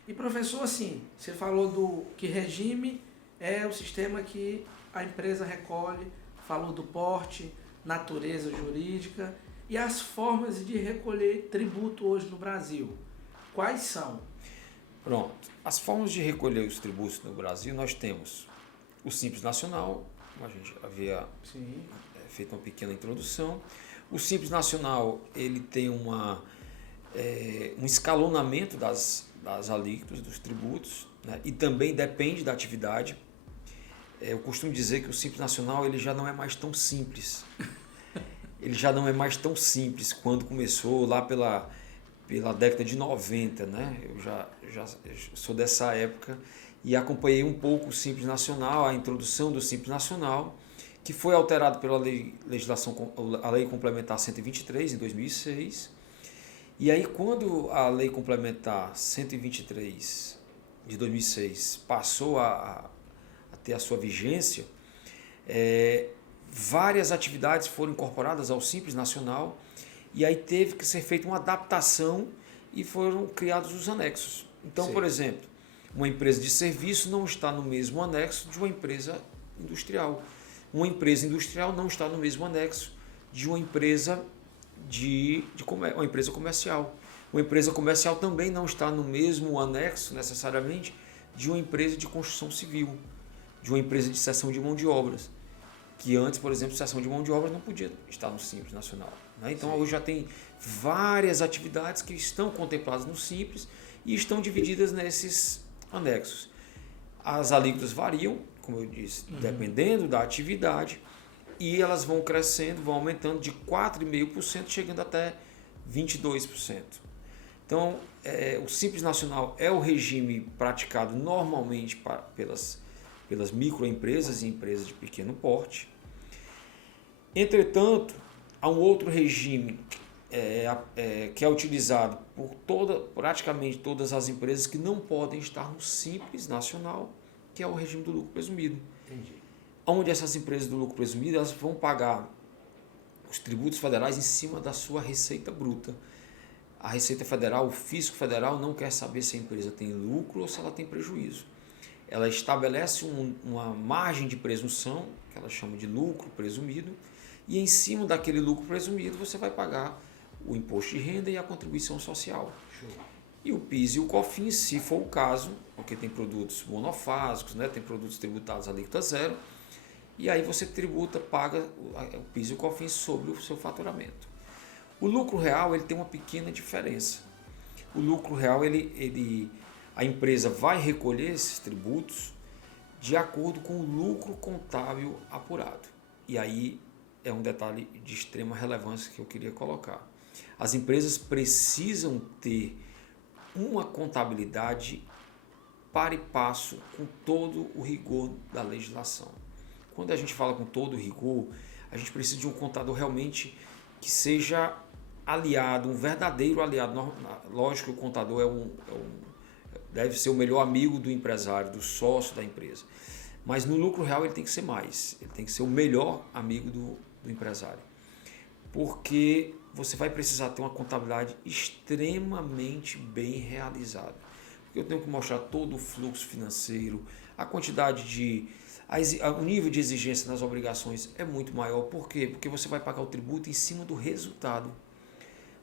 E, professor, assim, você falou que regime é o sistema que a empresa recolhe, falou do porte, natureza jurídica e as formas de recolher tributo hoje no Brasil. Quais são? Pronto. As formas de recolher os tributos no Brasil, nós temos o Simples Nacional, como a gente havia feito uma pequena introdução. O Simples Nacional ele tem um escalonamento das alíquotas, dos tributos, né? E também depende da atividade. Eu costumo dizer que o Simples Nacional ele já não é mais tão simples. Ele já não é mais tão simples quando começou lá pela década de 90, né? Eu já sou dessa época e acompanhei um pouco o Simples Nacional, a introdução do Simples Nacional, que foi alterado pela Lei Complementar 123, em 2006. E aí, quando a Lei Complementar 123, de 2006, passou a ter a sua vigência, várias atividades foram incorporadas ao Simples Nacional, e aí teve que ser feita uma adaptação e foram criados os anexos. Então, por exemplo, uma empresa de serviço não está no mesmo anexo de uma empresa industrial. Uma empresa industrial não está no mesmo anexo de uma empresa uma empresa comercial. Uma empresa comercial também não está no mesmo anexo, necessariamente, de uma empresa de construção civil, de uma empresa de cessão de mão de obras, que antes, por exemplo, cessão de mão de obras não podia estar no Simples Nacional, né? Então, hoje já tem várias atividades que estão contempladas no Simples e estão divididas nesses anexos. As alíquotas variam, como eu disse, dependendo da atividade, e elas vão crescendo, vão aumentando de 4,5%, chegando até 22%. Então, o Simples Nacional é o regime praticado normalmente pelas microempresas e empresas de pequeno porte. Entretanto, há um outro regime que é utilizado por praticamente todas as empresas que não podem estar no Simples Nacional, que é o regime do lucro presumido. Entendi. Onde essas empresas do lucro presumido elas vão pagar os tributos federais em cima da sua receita bruta. A Receita Federal, o Fisco Federal, não quer saber se a empresa tem lucro ou se ela tem prejuízo. Ela estabelece uma margem de presunção, que ela chama de lucro presumido, e em cima daquele lucro presumido você vai pagar o imposto de renda e a contribuição social. Show. E o PIS e o COFINS, se for o caso, porque tem produtos monofásicos, né, tem produtos tributados a alíquota zero, e aí você paga o PIS e o COFINS sobre o seu faturamento. O lucro real ele tem uma pequena diferença. O lucro real, a empresa vai recolher esses tributos de acordo com o lucro contábil apurado. E aí é um detalhe de extrema relevância que eu queria colocar. As empresas precisam ter uma contabilidade par e passo com todo o rigor da legislação. Quando a gente fala com todo o rigor, a gente precisa de um contador realmente que seja aliado, um verdadeiro aliado. Lógico que o contador deve ser o melhor amigo do empresário, do sócio da empresa. Mas no lucro real ele tem que ser mais, ele tem que ser o melhor amigo do empresário. Porque você vai precisar ter uma contabilidade extremamente bem realizada. Porque eu tenho que mostrar todo o fluxo financeiro, a quantidade o nível de exigência nas obrigações é muito maior. Por quê? Porque você vai pagar o tributo em cima do resultado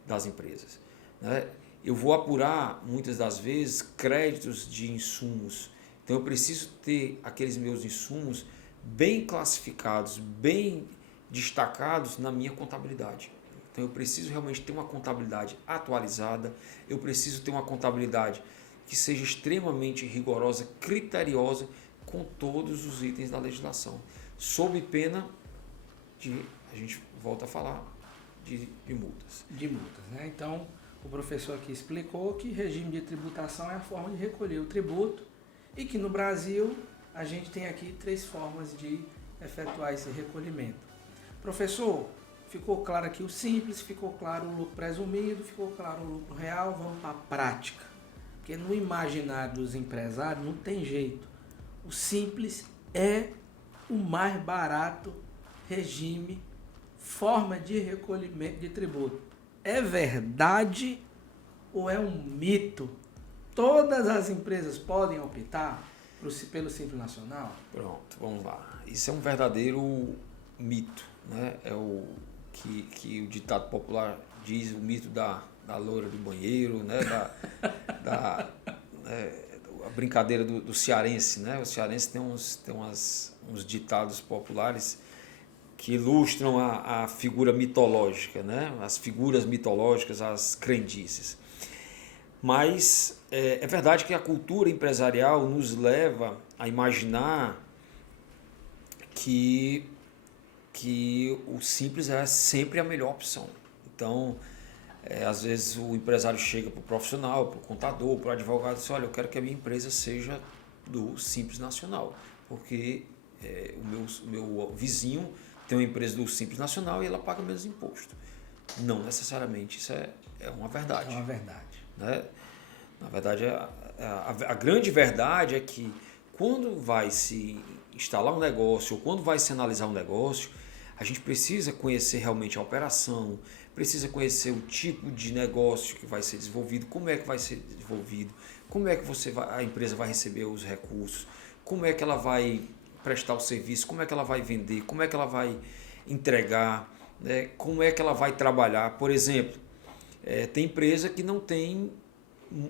das empresas, né? Eu vou apurar, muitas das vezes, créditos de insumos. Então, eu preciso ter aqueles meus insumos bem classificados, bem destacados na minha contabilidade. Então, eu preciso realmente ter uma contabilidade atualizada, eu preciso ter uma contabilidade que seja extremamente rigorosa, criteriosa, com todos os itens da legislação, sob pena de, a gente volta a falar, de multas. De multas, né? Então, o professor aqui explicou que regime de tributação é a forma de recolher o tributo e que no Brasil a gente tem aqui 3 formas de efetuar esse recolhimento. Professor, ficou claro aqui o simples, ficou claro o lucro presumido, ficou claro o lucro real, vamos para a prática. Porque no imaginário dos empresários não tem jeito. O simples é o mais barato regime, forma de recolhimento de tributo. É verdade ou é um mito? Todas as empresas podem optar pelo Simples Nacional? Pronto, vamos lá. Isso é um verdadeiro mito, né? É o que o ditado popular diz, o mito da loira do banheiro, né? A brincadeira do cearense, né? O cearense tem uns ditados populares que ilustram a figura mitológica, né? As figuras mitológicas, as crendices. Mas é verdade que a cultura empresarial nos leva a imaginar que o simples é sempre a melhor opção. Então, às vezes o empresário chega para o profissional, para o contador, para o advogado e diz, olha, eu quero que a minha empresa seja do Simples Nacional, porque o meu vizinho tem uma empresa do Simples Nacional e ela paga menos imposto. Não necessariamente isso é uma verdade. É uma verdade. Né? Na verdade, a grande verdade é que quando vai se instalar um negócio ou quando vai se analisar um negócio, a gente precisa conhecer realmente a operação, precisa conhecer o tipo de negócio que vai ser desenvolvido, como é que vai ser desenvolvido, como é que a empresa vai receber os recursos, como é que ela vai prestar o serviço, como é que ela vai vender, como é que ela vai entregar, né? Como é que ela vai trabalhar. Por exemplo, tem empresa que não tem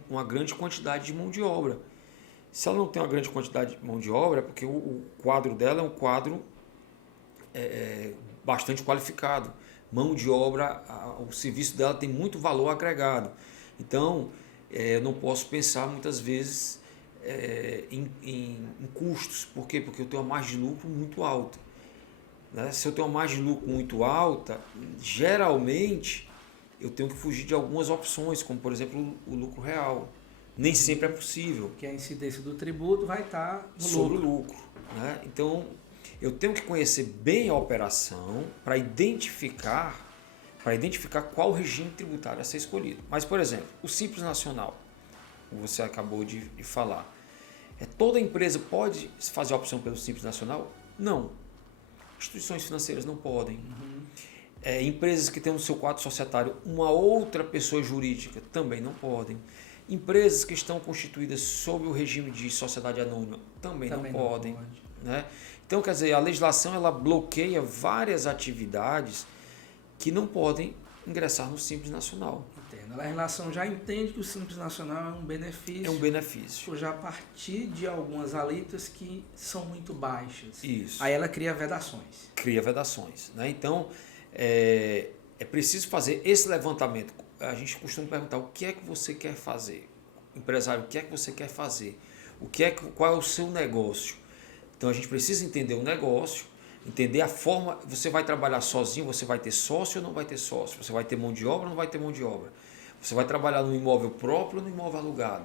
uma grande quantidade de mão de obra. Se ela não tem uma grande quantidade de mão de obra, é porque o quadro dela é um quadro bastante qualificado. Mão de obra, o serviço dela tem muito valor agregado. Então, eu não posso pensar muitas vezes em custos. Por quê? Porque eu tenho uma margem de lucro muito alta. Né? Se eu tenho uma margem de lucro muito alta, geralmente eu tenho que fugir de algumas opções, como por exemplo o lucro real. Nem sempre é possível. Que a incidência do tributo vai estar no sobre lucro. o lucro. Né? Então, eu tenho que conhecer bem a operação para identificar qual regime tributário a ser escolhido. Mas, por exemplo, o Simples Nacional, como você acabou de falar, toda empresa pode fazer a opção pelo Simples Nacional? Não. Instituições financeiras não podem. Empresas que têm no seu quadro societário uma outra pessoa jurídica também não podem. Empresas que estão constituídas sob o regime de sociedade anônima também não podem. Né? Então, quer dizer, a legislação ela bloqueia várias atividades que não podem ingressar no Simples Nacional. Entendo. A relação já entende que o Simples Nacional é um benefício. É um benefício. Já a partir de algumas alíquotas que são muito baixas. Isso. Aí ela cria vedações. Cria vedações. Né? Então, é preciso fazer esse levantamento. A gente costuma perguntar o que é que você quer fazer. Empresário, o que é que você quer fazer? Qual é o seu negócio? Então a gente precisa entender o negócio, entender a forma. Você vai trabalhar sozinho, você vai ter sócio ou não vai ter sócio? Você vai ter mão de obra ou não vai ter mão de obra? Você vai trabalhar no imóvel próprio ou no imóvel alugado?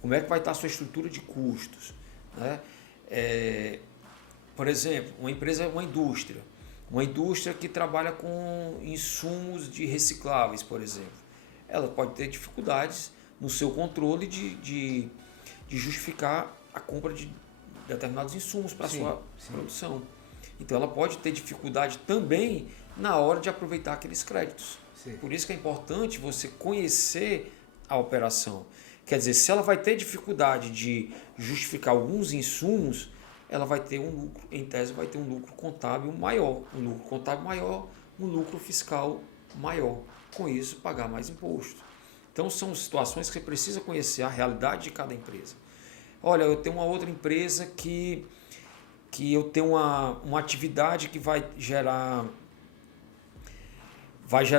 Como é que vai estar a sua estrutura de custos? Né? Por exemplo, uma empresa é uma indústria. Uma indústria que trabalha com insumos de recicláveis, por exemplo. Ela pode ter dificuldades no seu controle de justificar a compra de determinados insumos para a sua produção. Então ela pode ter dificuldade também na hora de aproveitar aqueles créditos. Sim. Por isso que é importante você conhecer a operação. Quer dizer, se ela vai ter dificuldade de justificar alguns insumos, ela vai ter um lucro, em tese vai ter um lucro contábil maior. Um lucro contábil maior, um lucro fiscal maior. Com isso, pagar mais imposto. Então são situações que você precisa conhecer a realidade de cada empresa. Olha, eu tenho uma outra empresa que eu tenho uma atividade que vai gerar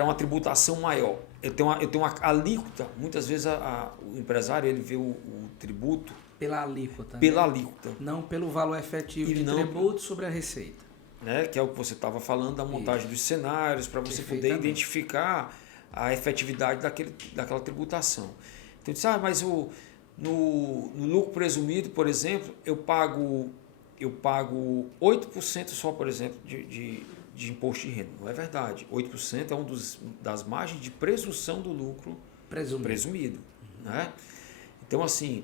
uma tributação maior. Eu tenho uma alíquota. Muitas vezes o empresário ele vê o tributo pela alíquota. Pela né? alíquota. Não pelo valor efetivo de tributo sobre a receita. Né? Que é o que você estava falando da montagem dos cenários, para você poder identificar a efetividade daquela tributação. Então, disse, mas no lucro presumido, por exemplo, eu pago 8% só, por exemplo, de imposto de renda. Não é verdade. 8% é uma das margens de presunção do lucro presumido. Né? Então, assim,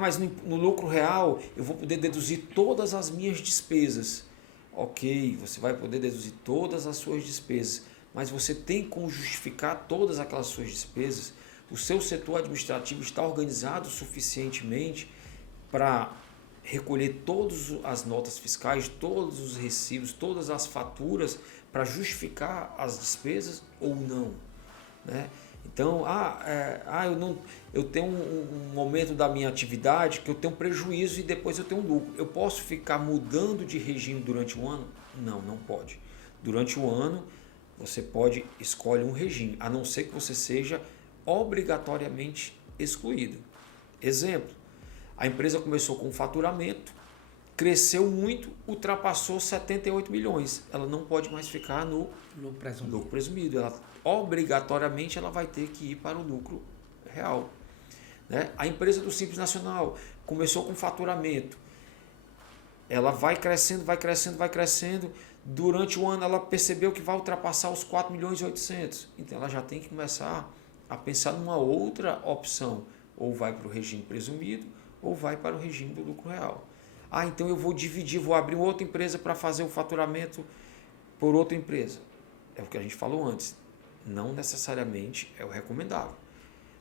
mas no lucro real eu vou poder deduzir todas as minhas despesas. Ok, você vai poder deduzir todas as suas despesas, mas você tem como justificar todas aquelas suas despesas. O seu setor administrativo está organizado suficientemente para recolher todas as notas fiscais, todos os recibos, todas as faturas para justificar as despesas ou não, né? Então, eu tenho um momento da minha atividade que eu tenho prejuízo e depois eu tenho lucro. Eu posso ficar mudando de regime durante o ano? Não, não pode. Durante o ano, você pode escolher um regime, a não ser que você seja obrigatoriamente excluído. Exemplo, a empresa começou com faturamento, cresceu muito, ultrapassou 78 milhões. Ela não pode mais ficar no lucro presumido. Obrigatoriamente ela vai ter que ir para o lucro real. Né? A empresa do Simples Nacional começou com faturamento. Ela vai crescendo, vai crescendo, vai crescendo. Durante o ano ela percebeu que vai ultrapassar os 4 milhões e 800. Então ela já tem que começar a pensar numa outra opção. Ou vai para o regime presumido, ou vai para o regime do lucro real. Então eu vou dividir, vou abrir outra empresa para fazer o faturamento por outra empresa. É o que a gente falou antes. Não necessariamente é o recomendável.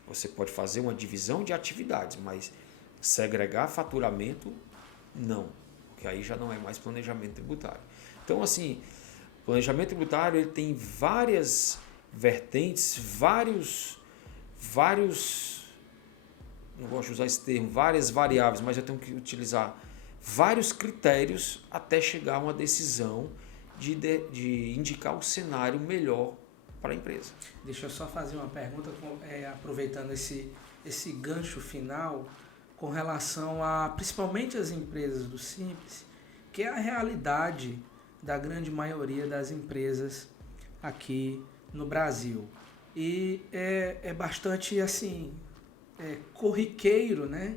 Você pode fazer uma divisão de atividades, mas segregar faturamento, não. Porque aí já não é mais planejamento tributário. Então, assim, planejamento tributário ele tem várias vertentes, vários não gosto de usar esse termo, várias variáveis, mas eu tenho que utilizar vários critérios até chegar a uma decisão de indicar o cenário melhor para a empresa. Deixa eu só fazer uma pergunta, aproveitando esse gancho final, com relação a, principalmente as empresas do Simples, que é a realidade da grande maioria das empresas aqui no Brasil. E é bastante assim, corriqueiro, né?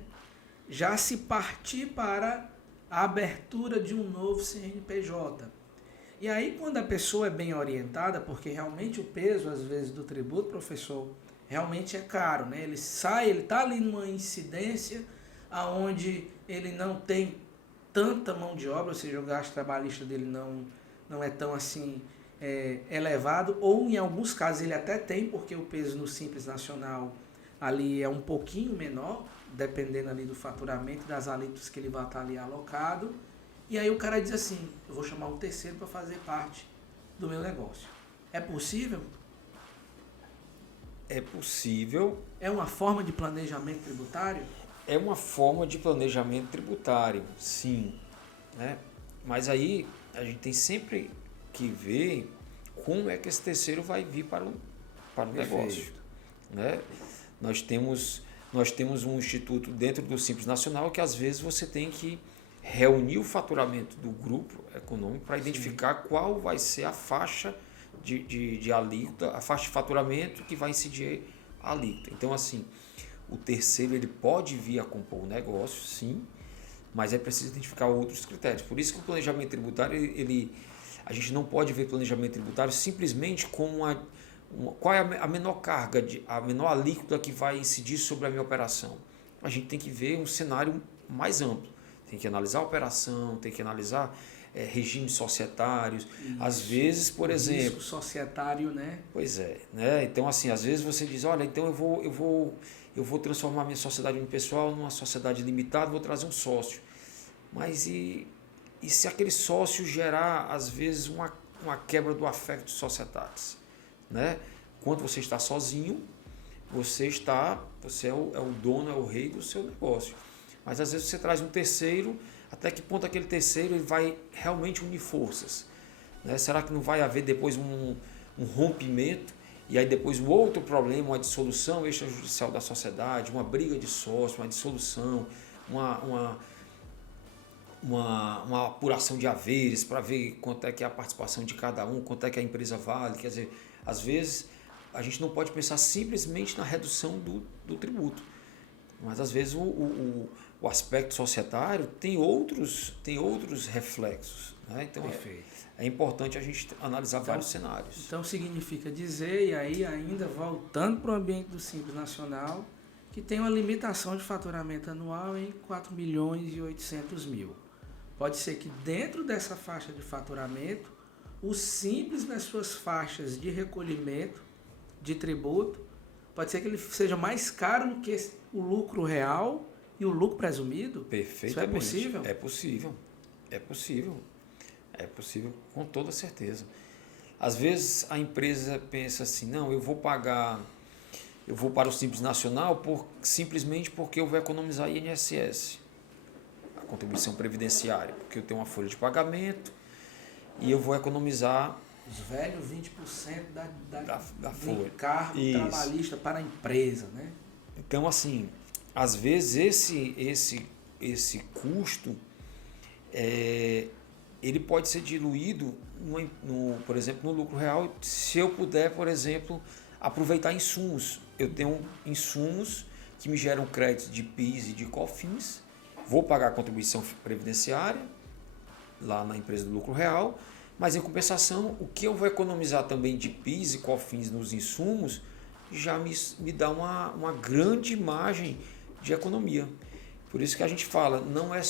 Já se partir para a abertura de um novo CNPJ. E aí, quando a pessoa é bem orientada, porque realmente o peso, às vezes, do tributo, professor, realmente é caro, né? Ele está ali numa incidência onde ele não tem tanta mão de obra, ou seja, o gasto trabalhista dele não é tão assim elevado, ou em alguns casos ele até tem, porque o peso no Simples Nacional ali é um pouquinho menor, dependendo ali do faturamento e das alíquotas que ele vai estar ali alocado. E aí o cara diz assim, eu vou chamar um terceiro para fazer parte do meu negócio. É possível? É possível. É uma forma de planejamento tributário? É uma forma de planejamento tributário, sim. Né? Mas aí a gente tem sempre que ver como é que esse terceiro vai vir para o negócio. Né? Nós temos um instituto dentro do Simples Nacional que às vezes você tem que reunir o faturamento do grupo econômico para identificar qual vai ser a faixa de alíquota, a faixa de faturamento que vai incidir a alíquota. Então, assim, o terceiro ele pode vir a compor o negócio, sim, mas é preciso identificar outros critérios. Por isso que o planejamento tributário, a gente não pode ver planejamento tributário simplesmente como qual é a menor carga, a menor alíquota que vai incidir sobre a minha operação. A gente tem que ver um cenário mais amplo. Tem que analisar a operação, tem que analisar regimes societários. Isso. Às vezes, por exemplo... risco societário, né? Pois é. Né? Então, assim, às vezes você diz, olha, então eu vou transformar minha sociedade unipessoal numa sociedade limitada, vou trazer um sócio. Mas e se aquele sócio gerar, às vezes, uma quebra do affectus societatis? Né? Quando você está sozinho, você é o dono, é o rei do seu negócio. Mas às vezes você traz um terceiro, até que ponto aquele terceiro ele vai realmente unir forças? Né? Será que não vai haver depois um rompimento e aí depois um outro problema, uma dissolução extrajudicial da sociedade, uma briga de sócio, uma dissolução, uma apuração de haveres para ver quanto é que é a participação de cada um, quanto é que a empresa vale? Quer dizer, às vezes a gente não pode pensar simplesmente na redução do tributo, mas às vezes o aspecto societário tem outros reflexos. Né? Então é importante a gente analisar vários cenários. Então significa dizer, e aí ainda voltando para o ambiente do Simples Nacional, que tem uma limitação de faturamento anual em 4.800.000. Pode ser que dentro dessa faixa de faturamento, o Simples nas suas faixas de recolhimento de tributo, pode ser que ele seja mais caro do que o lucro real e o lucro presumido? Perfeitamente. Isso é possível? É possível. É possível. É possível, com toda certeza. Às vezes a empresa pensa assim, não, eu vou para o Simples Nacional simplesmente porque eu vou economizar INSS, a contribuição previdenciária, porque eu tenho uma folha de pagamento e eu vou economizar... Os velhos 20% da folha. Encargo trabalhista para a empresa, né? Então, assim, às vezes esse custo ele pode ser diluído, por exemplo, no lucro real, se eu puder, por exemplo, aproveitar insumos. Eu tenho insumos que me geram créditos de PIS e de COFINS, vou pagar a contribuição previdenciária lá na empresa do lucro real, mas em compensação, o que eu vou economizar também de PIS e COFINS nos insumos já me dá uma grande margem de economia. Por isso que a gente fala, não é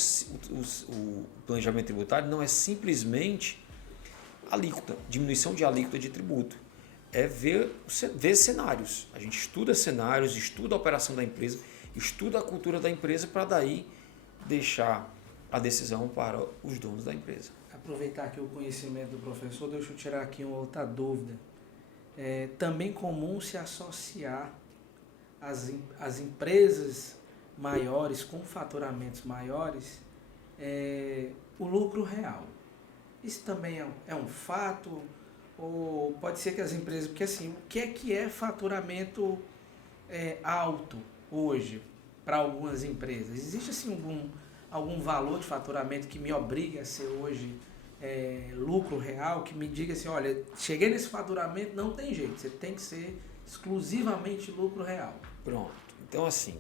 o planejamento tributário não é simplesmente alíquota, diminuição de alíquota de tributo. É ver cenários. A gente estuda cenários, estuda a operação da empresa, estuda a cultura da empresa para daí deixar a decisão para os donos da empresa. Aproveitar aqui o conhecimento do professor, deixa eu tirar aqui uma outra dúvida. É também comum se associar as empresas maiores, com faturamentos maiores, o lucro real. Isso também é um fato? Ou pode ser que as empresas... Porque assim, o que é faturamento alto hoje para algumas empresas? Existe assim algum valor de faturamento que me obrigue a ser hoje lucro real, que me diga assim, olha, cheguei nesse faturamento, não tem jeito, você tem que ser exclusivamente lucro real? Pronto. Então, assim,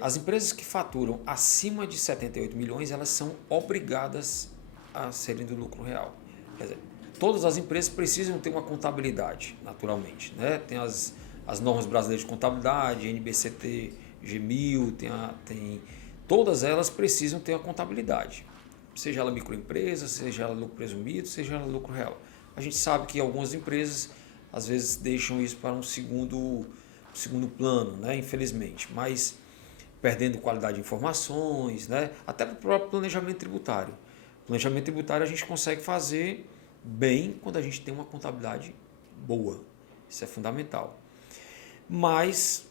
as empresas que faturam acima de 78 milhões, elas são obrigadas a serem do lucro real. Quer dizer, todas as empresas precisam ter uma contabilidade, naturalmente, né? Tem as normas brasileiras de contabilidade, NBCT, G1000, todas elas precisam ter uma contabilidade. Seja ela microempresa, seja ela lucro presumido, seja ela lucro real. A gente sabe que algumas empresas, às vezes, deixam isso para um segundo plano, né? Infelizmente, mas perdendo qualidade de informações, né? Até para o próprio planejamento tributário. Planejamento tributário a gente consegue fazer bem quando a gente tem uma contabilidade boa. Isso é fundamental. Mas,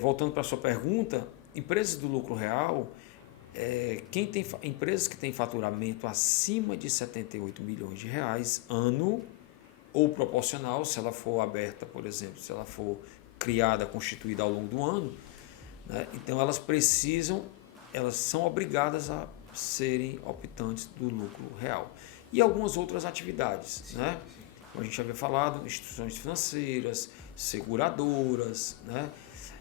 voltando para a sua pergunta, empresas do lucro real, empresas que têm faturamento acima de 78 milhões de reais ano, ou proporcional, se ela for aberta, por exemplo, se ela for criada, constituída ao longo do ano, né? Então elas são obrigadas a serem optantes do lucro real. E algumas outras atividades, sim, né? Sim. Como a gente havia falado, instituições financeiras, seguradoras, né?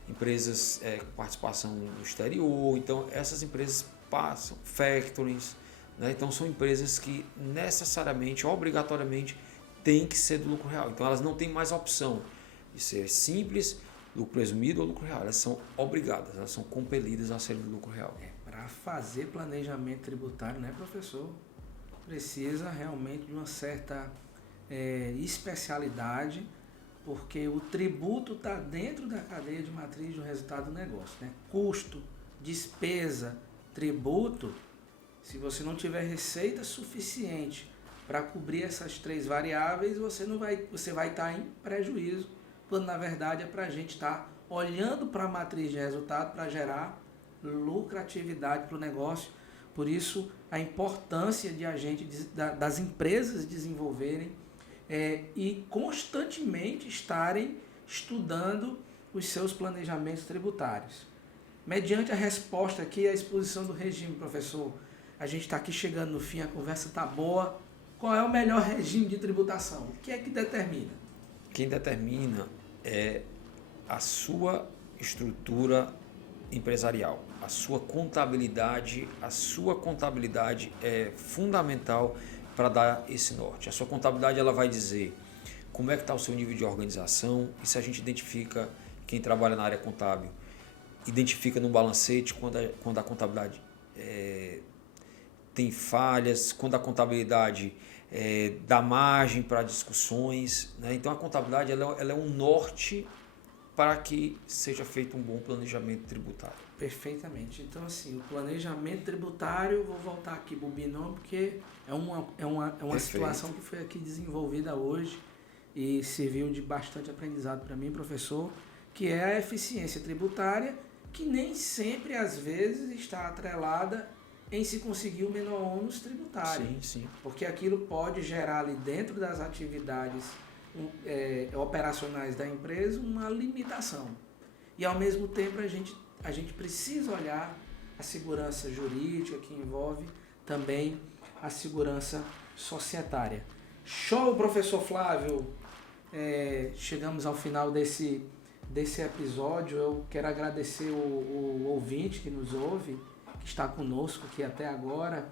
Empresas com participação no exterior. Então essas empresas passam, factorings, né? Então são empresas que necessariamente, obrigatoriamente, têm que ser do lucro real. Então elas não têm mais a opção de ser simples, lucro presumido ou lucro real. Elas são obrigadas, elas são compelidas a ser do lucro real. Para fazer planejamento tributário, né, professor? Precisa realmente de uma certa especialidade, porque o tributo está dentro da cadeia de matriz do resultado do negócio, né? Custo, despesa, tributo. Se você não tiver receita suficiente para cobrir essas três variáveis, você vai estar em prejuízo, quando na verdade é para a gente estar olhando para a matriz de resultado para gerar lucratividade para o negócio. Por isso a importância das empresas desenvolverem e constantemente estarem estudando os seus planejamentos tributários. Mediante a resposta aqui, a exposição do regime, professor, a gente está aqui chegando no fim, a conversa está boa. Qual é o melhor regime de tributação? O que é que determina? Quem determina é a sua estrutura empresarial, a sua contabilidade. A sua contabilidade é fundamental para dar esse norte. A sua contabilidade ela vai dizer como é que está o seu nível de organização, e se a gente identifica, quem trabalha na área contábil, identifica no balancete quando a contabilidade tem falhas, quando a contabilidade dá margem para discussões, né? Então a contabilidade ela é um norte para que seja feito um bom planejamento tributário. Perfeitamente. Então, assim, o planejamento tributário, vou voltar aqui para o binômio, porque é uma situação que foi aqui desenvolvida hoje e serviu de bastante aprendizado para mim, professor, que é a eficiência tributária, que nem sempre, às vezes, está atrelada em se conseguir o menor ônus tributário. Sim, sim. Porque aquilo pode gerar ali dentro das atividades operacionais da empresa uma limitação. E ao mesmo tempo a gente precisa olhar a segurança jurídica, que envolve também a segurança societária. Show, professor Flávio! Chegamos ao final desse episódio. Eu quero agradecer o ouvinte que nos ouve, que está conosco aqui até agora,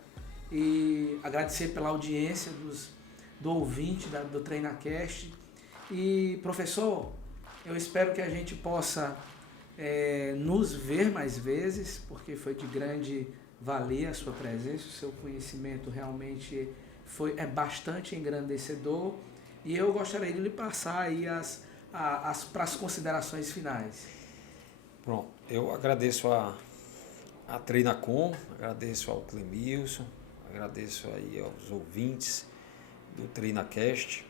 e agradecer pela audiência do ouvinte do TreinaCast. E, professor, eu espero que a gente possa nos ver mais vezes, porque foi de grande valia a sua presença, o seu conhecimento realmente é bastante engrandecedor, e eu gostaria de lhe passar aí para as considerações finais. Pronto, eu agradeço a Treinacom, agradeço ao Clemilson, agradeço aí aos ouvintes do TreinaCast,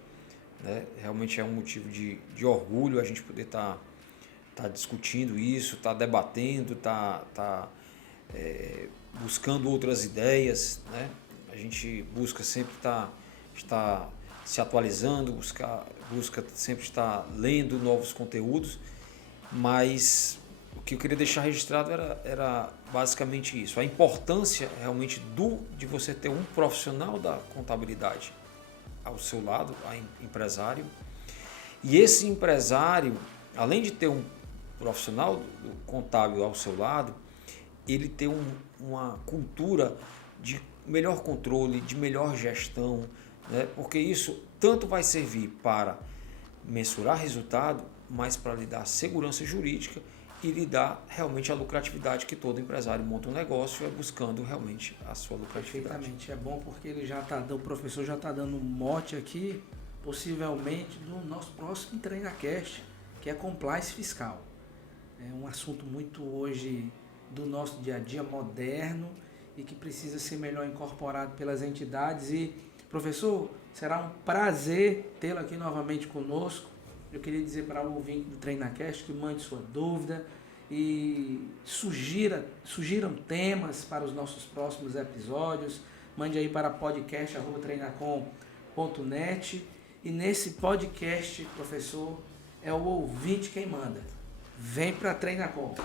né? Realmente é um motivo de orgulho a gente poder estar discutindo isso, está debatendo, está buscando outras ideias, né? A gente busca sempre estar se atualizando, busca sempre estar lendo novos conteúdos, mas o que eu queria deixar registrado era basicamente isso, a importância realmente de você ter um profissional da contabilidade ao seu lado, empresário, e esse empresário, além de ter um profissional do contábil ao seu lado, ele ter uma cultura de melhor controle, de melhor gestão, né? Porque isso tanto vai servir para mensurar resultado, mas para lhe dar segurança jurídica e lhe dar realmente a lucratividade que todo empresário monta um negócio buscando realmente a sua lucratividade. Perfeitamente, é bom porque o professor já está dando um mote aqui, possivelmente do nosso próximo TreinaCast, que é compliance fiscal. É um assunto muito hoje do nosso dia a dia moderno e que precisa ser melhor incorporado pelas entidades. E, professor, será um prazer tê-lo aqui novamente conosco. Eu queria dizer para o ouvinte do TreinaCast que mande sua dúvida e sugiram temas para os nossos próximos episódios. Mande aí para podcast@treinacom.net. E nesse podcast, professor, é o ouvinte quem manda. Vem para a Treinacom.